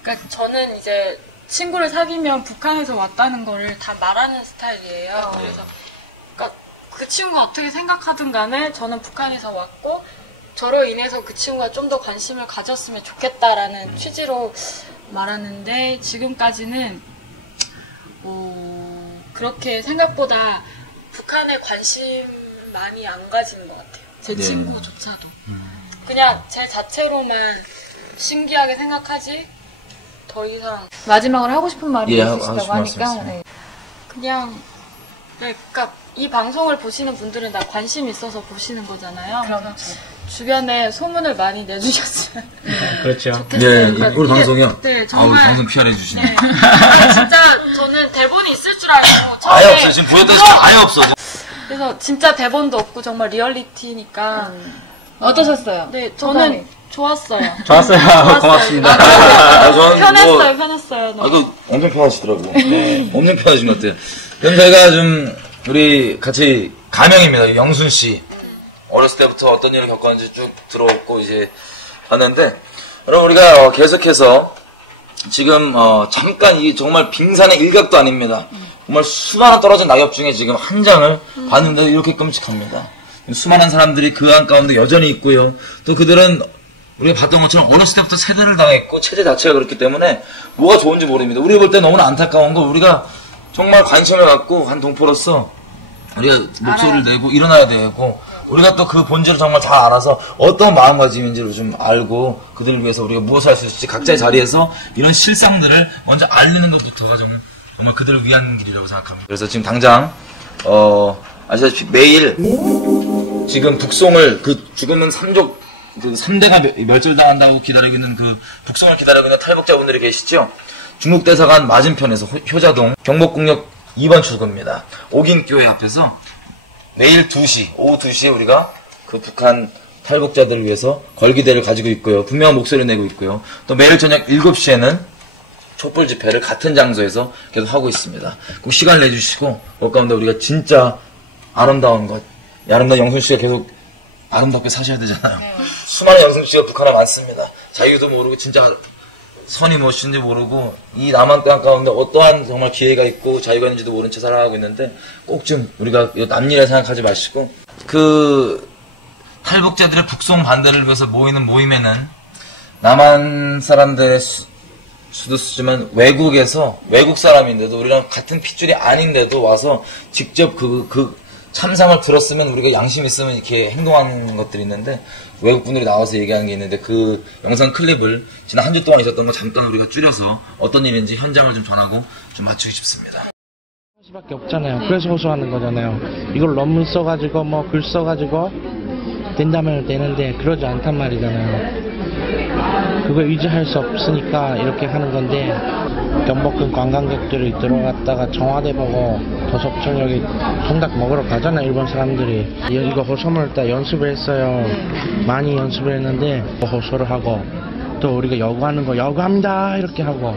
그러니까 저는 이제 친구를 사귀면 북한에서 왔다는 거를 다 말하는 스타일이에요. 그래서 그러니까 그 친구가 어떻게 생각하든 간에 저는 북한에서 왔고 저로 인해서 그 친구가 좀 더 관심을 가졌으면 좋겠다라는 취지로 말하는데 지금까지는 그렇게 생각보다 북한에 관심 많이 안 가지는 것 같아요. 제 친구조차도. 그냥 제 자체로만 신기하게 생각하지 더 이상. 마지막으로 하고 싶은 말이 있으시다고 하니까 말씀하세요. 그냥 그러니까 이 방송을 보시는 분들은 다 관심 있어서 보시는 거잖아요. 그렇죠. 주변에 소문을 많이 내주셨으면 그렇죠. 좋겠어요. 네, 우리 방송이요? 네, 정말. 방송 PR 해주시네. 네. 진짜 저는 대본이 있을 줄 알고 아예 없어요. 지금 보였다시피 아예 없어. 그래서 진짜 대본도 없고 정말 리얼리티니까 어떠셨어요? 네, 저는 좋았어요. 좋았어요. 고맙습니다. 편했어요, 편했어요. 너무. 그 엄청 편하시더라고. 엄청 편하신 것 같아요. 그럼 저희가 좀 우리 같이 가명입니다. 영순 씨. 어렸을 때부터 어떤 일을 겪었는지 쭉 들어왔고 이제 봤는데 그럼 우리가 계속해서 지금 잠깐 이 정말 빙산의 일각도 아닙니다. 정말 수많은 떨어진 낙엽 중에 지금 한 장을 봤는데 이렇게 끔찍합니다. 수많은 사람들이 그 안 가운데 여전히 있고요. 또 그들은 우리가 봤던 것처럼 어렸을 때부터 세대를 당했고 체제 자체가 그렇기 때문에 뭐가 좋은지 모릅니다. 우리가 볼 때 너무나 안타까운 거 우리가 정말 관심을 갖고 한 동포로서 우리가 목소리를 내고 일어나야 되고 우리가 또 그 본질을 정말 잘 알아서 어떤 마음가짐인지를 좀 알고 그들을 위해서 우리가 무엇을 할 수 있을지 각자의 자리에서 이런 실상들을 먼저 알리는 것부터가 정말 그들을 위한 길이라고 생각합니다. 그래서 지금 당장 아시다시피 매일 지금 북송을 그 죽으면 삼족 그 3대가 멸절당한다고 기다리고 있는 그 북송을 기다리고 있는 탈북자분들이 계시죠? 중국 대사관 맞은편에서 효자동 경복궁역 2번 출구입니다. 옥인교회 앞에서 내일 2시, 오후 2시에 우리가 그 북한 탈북자들을 위해서 걸기대를 가지고 있고요. 분명한 목소리를 내고 있고요. 또 매일 저녁 7시에는 촛불 집회를 같은 장소에서 계속 하고 있습니다. 꼭 시간을 내주시고 그 가운데 우리가 진짜 아름다운 것, 아름다운 영순 씨가 계속 아름답게 사셔야 되잖아요. 수많은 영순 씨가 북한에 많습니다. 자유도 모르고 진짜 선이 무엇인지 모르고 이 남한 땅 가운데 어떠한 정말 기회가 있고 자유가 있는지도 모른 채 살아가고 있는데 꼭 좀 우리가 남일을 생각하지 마시고 그 탈북자들의 북송 반대를 위해서 모이는 모임에는 남한 사람들의 수도 쓰지만 외국 사람인데도 우리랑 같은 핏줄이 아닌데도 와서 직접 그 참상을 들었으면 우리가 양심 있으면 이렇게 행동하는 것들이 있는데 외국 분들이 나와서 얘기하는 게 있는데 그 영상 클립을 지난 한 주 동안 있었던 거 잠깐 우리가 줄여서 어떤 일인지 현장을 좀 전하고 좀 맞추고 싶습니다. 수밖에 없잖아요. 그래서 호소하는 거잖아요. 이걸 논문 써가지고 뭐 글 써가지고 된다면 되는데 그러지 않단 말이잖아요. 그걸 유지할 수 없으니까 이렇게 하는 건데 경복궁 관광객들이 들어갔다가 청와대 보고 도석청역에 통닭 먹으러 가잖아요. 일본 사람들이. 이거 호소문을 딱 연습을 했어요. 많이 연습을 했는데 호소를 하고 또 우리가 요구하는 거 요구합니다 이렇게 하고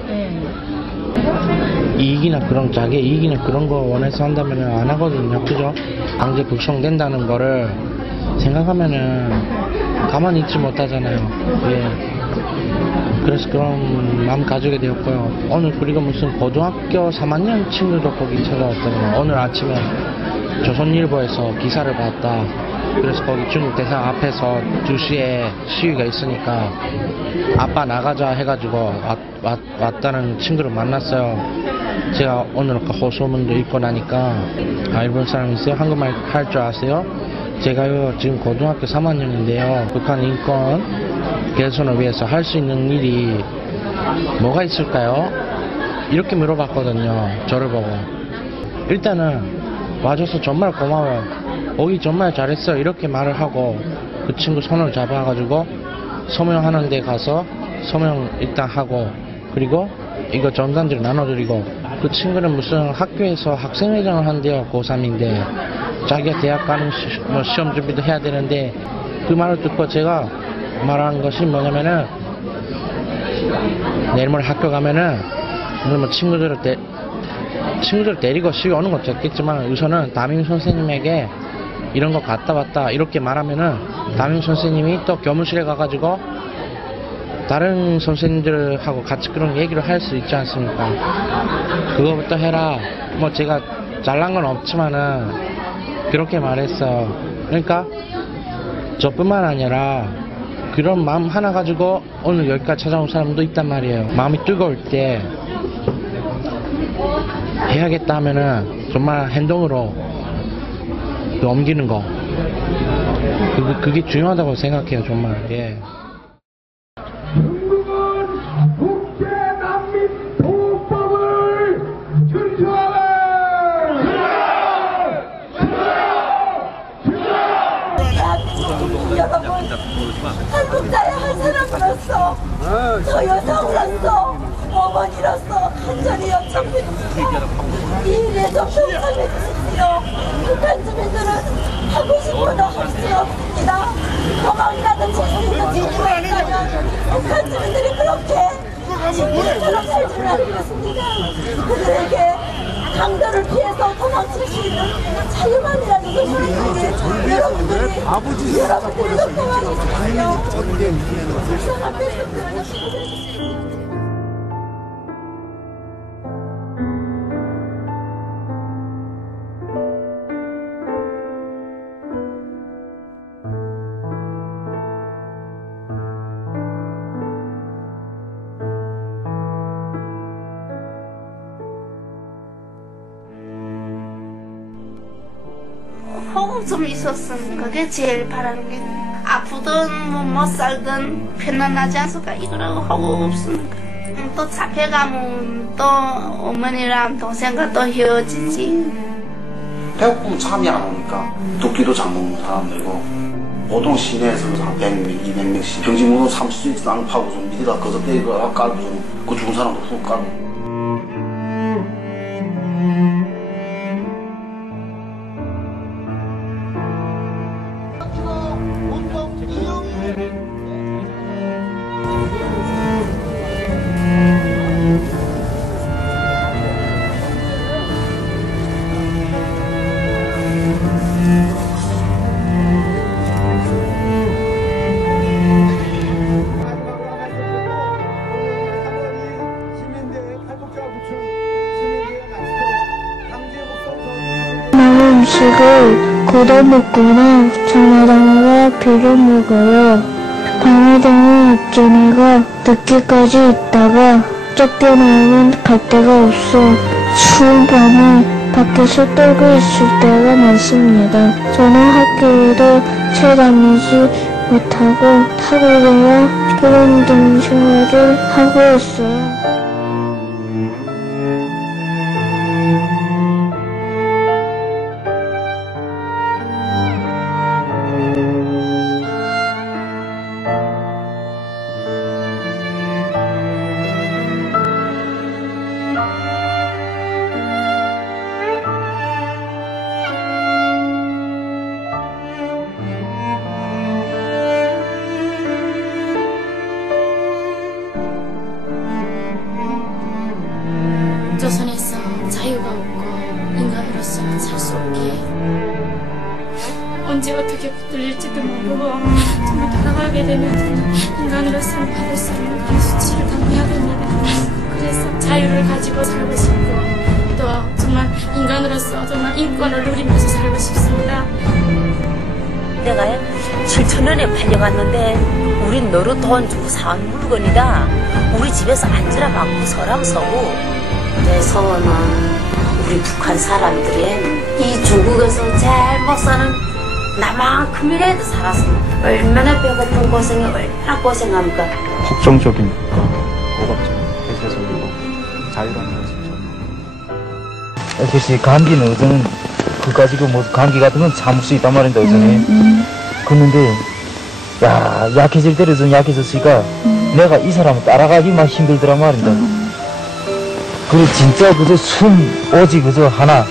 이익이나 그런 자기 이익이나 그런 거 원해서 한다면 안 하거든요. 그죠? 강제 북송된다는 거를 생각하면은 가만히 있지 못하잖아요. 예. 그래서 그런 마음 가지게 되었고요. 오늘 그리고 무슨 고등학교 3학년 친구도 거기 찾아왔더라고요. 오늘 아침에 조선일보에서 기사를 봤다. 그래서 거기 중국 대사관 앞에서 2시에 시위가 있으니까 아빠 나가자 해가지고 왔다는 친구를 만났어요. 제가 오늘 그 호소문도 읽고 나니까 일본 사람이세요? 한국말 할 줄 아세요? 제가요 지금 고등학교 3학년인데요. 북한 인권 개선을 위해서 할 수 있는 일이 뭐가 있을까요? 이렇게 물어봤거든요. 저를 보고. 일단은 와줘서 정말 고마워요. 오기 정말 잘했어. 이렇게 말을 하고 그 친구 손을 잡아가지고 서명하는 데 가서 서명 일단 하고 그리고 이거 전단지를 나눠드리고 그 친구는 무슨 학교에서 학생회장을 한대요. 고3인데 자기가 대학 가는 시험 준비도 해야 되는데 그 말을 듣고 제가 말한 것이 뭐냐면은 내일 모레 학교 가면은 뭐 친구들 데리고 시위 오는 것도 있겠지만 우선은 담임 선생님에게 이런 거 갔다 왔다 이렇게 말하면은 담임 선생님이 또 교무실에 가가지고 다른 선생님들하고 같이 그런 얘기를 할 수 있지 않습니까? 그거부터 해라. 뭐 제가 잘난 건 없지만은 그렇게 말했어. 그러니까 저뿐만 아니라 그런 마음 하나 가지고 오늘 여기까지 찾아온 사람도 있단 말이에요. 마음이 뜨거울 때 해야겠다 하면은 정말 행동으로 옮기는 거 그게 중요하다고 생각해요. 정말. 예. 탈북자의 한 사람으로서 저 여성으로서 어머니로서 간절히 요청드립니다. 이 일에 좀 동참해 주십시오. 북한 주민들은 하고 싶어도 할 수 없습니다. 도망이라도 지금도 지지고 있다면 북한 주민들이 그렇게 지금처럼 살지는 않겠습니다. 그들에게 강도를 피해서 도망칠 수 있는 자유만이라는 것을 여러분들이 걱정하지 마세요. 불쌍한 백성들을 좀 있었으면 그게 제일 바라는 게 아프든 뭐 못 살든 편안하지 않을까 이거라고 하고 없으니까 또 잡혀가면 또 어머니랑 동생과 또 헤어지지. 배고프면 잠이 안 오니까 도끼도 잘 먹는 사람들이고 보통 시내에서는 한 100명, 200명씩 병진문으로 30cm 땅 파고 좀 밑에다 거저대기 깔고 좀 그 죽은 사람도 훅 깔고. 음식을 걷어 먹거나 전화당과 비벼 먹어요. 밤에 되면 어쩌니가 늦게까지 있다가 쫓겨나면 갈 데가 없어 추운 밤에 밖에서 떨고 있을 때가 많습니다. 저는 학교에도 잘 다니지 못하고 학원이나 그런 등 생활을 하고 있어요. 조선에서 자유가 없고 인간으로서는 살 수 없기에 언제 어떻게 붙들릴지도 모르고 정말 돌아가게 되면 인간으로서는 받을 수 없는 그런 수치를 당해야 됩니다. 그래서 자유를 가지고 살고 싶고 또 정말 인간으로서 정말 인권을 누리면서 살고 싶습니다. 내가 7,000원에 팔려갔는데 우린 너로 돈 주고 사온 물건이다. 우리 집에서 앉으라 맞고 서랑 서고. 내 소원은 우리 북한 사람들이 이 중국에서 제일 못 사는 나만큼이라도 살았으면 얼마나 배고픈 고생이 얼마나 고생합니까. 확정적인 오감적 폐쇄적이고 자유라는 것이죠. 역시 감기는 어제는 그 가지고 뭐 감기 같은 건 참을 수 있단 말인데 어제는 그런데 야 약해질 때를 좀 약해졌으니까 내가 이 사람을 따라가기만 힘들더란 말인다. 그리고 진짜 그저 숨 오지 그저 하나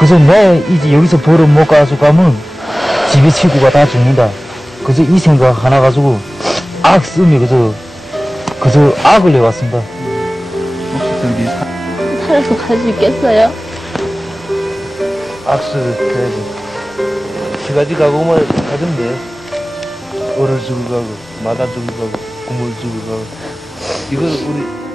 그저 내 이제 여기서 벌어 못 가져가면 집에 친구가 다 죽는다. 그저 이 생각 하나 가지고 악쓰미 그저 악을 내왔습니다. 살아서 갈 수 있겠어요? 악수를 해야지. 시가지 가고 뭐 하던데 얼을 주고 가고 마다 주고 가고 국물 주고 가고 이걸 우리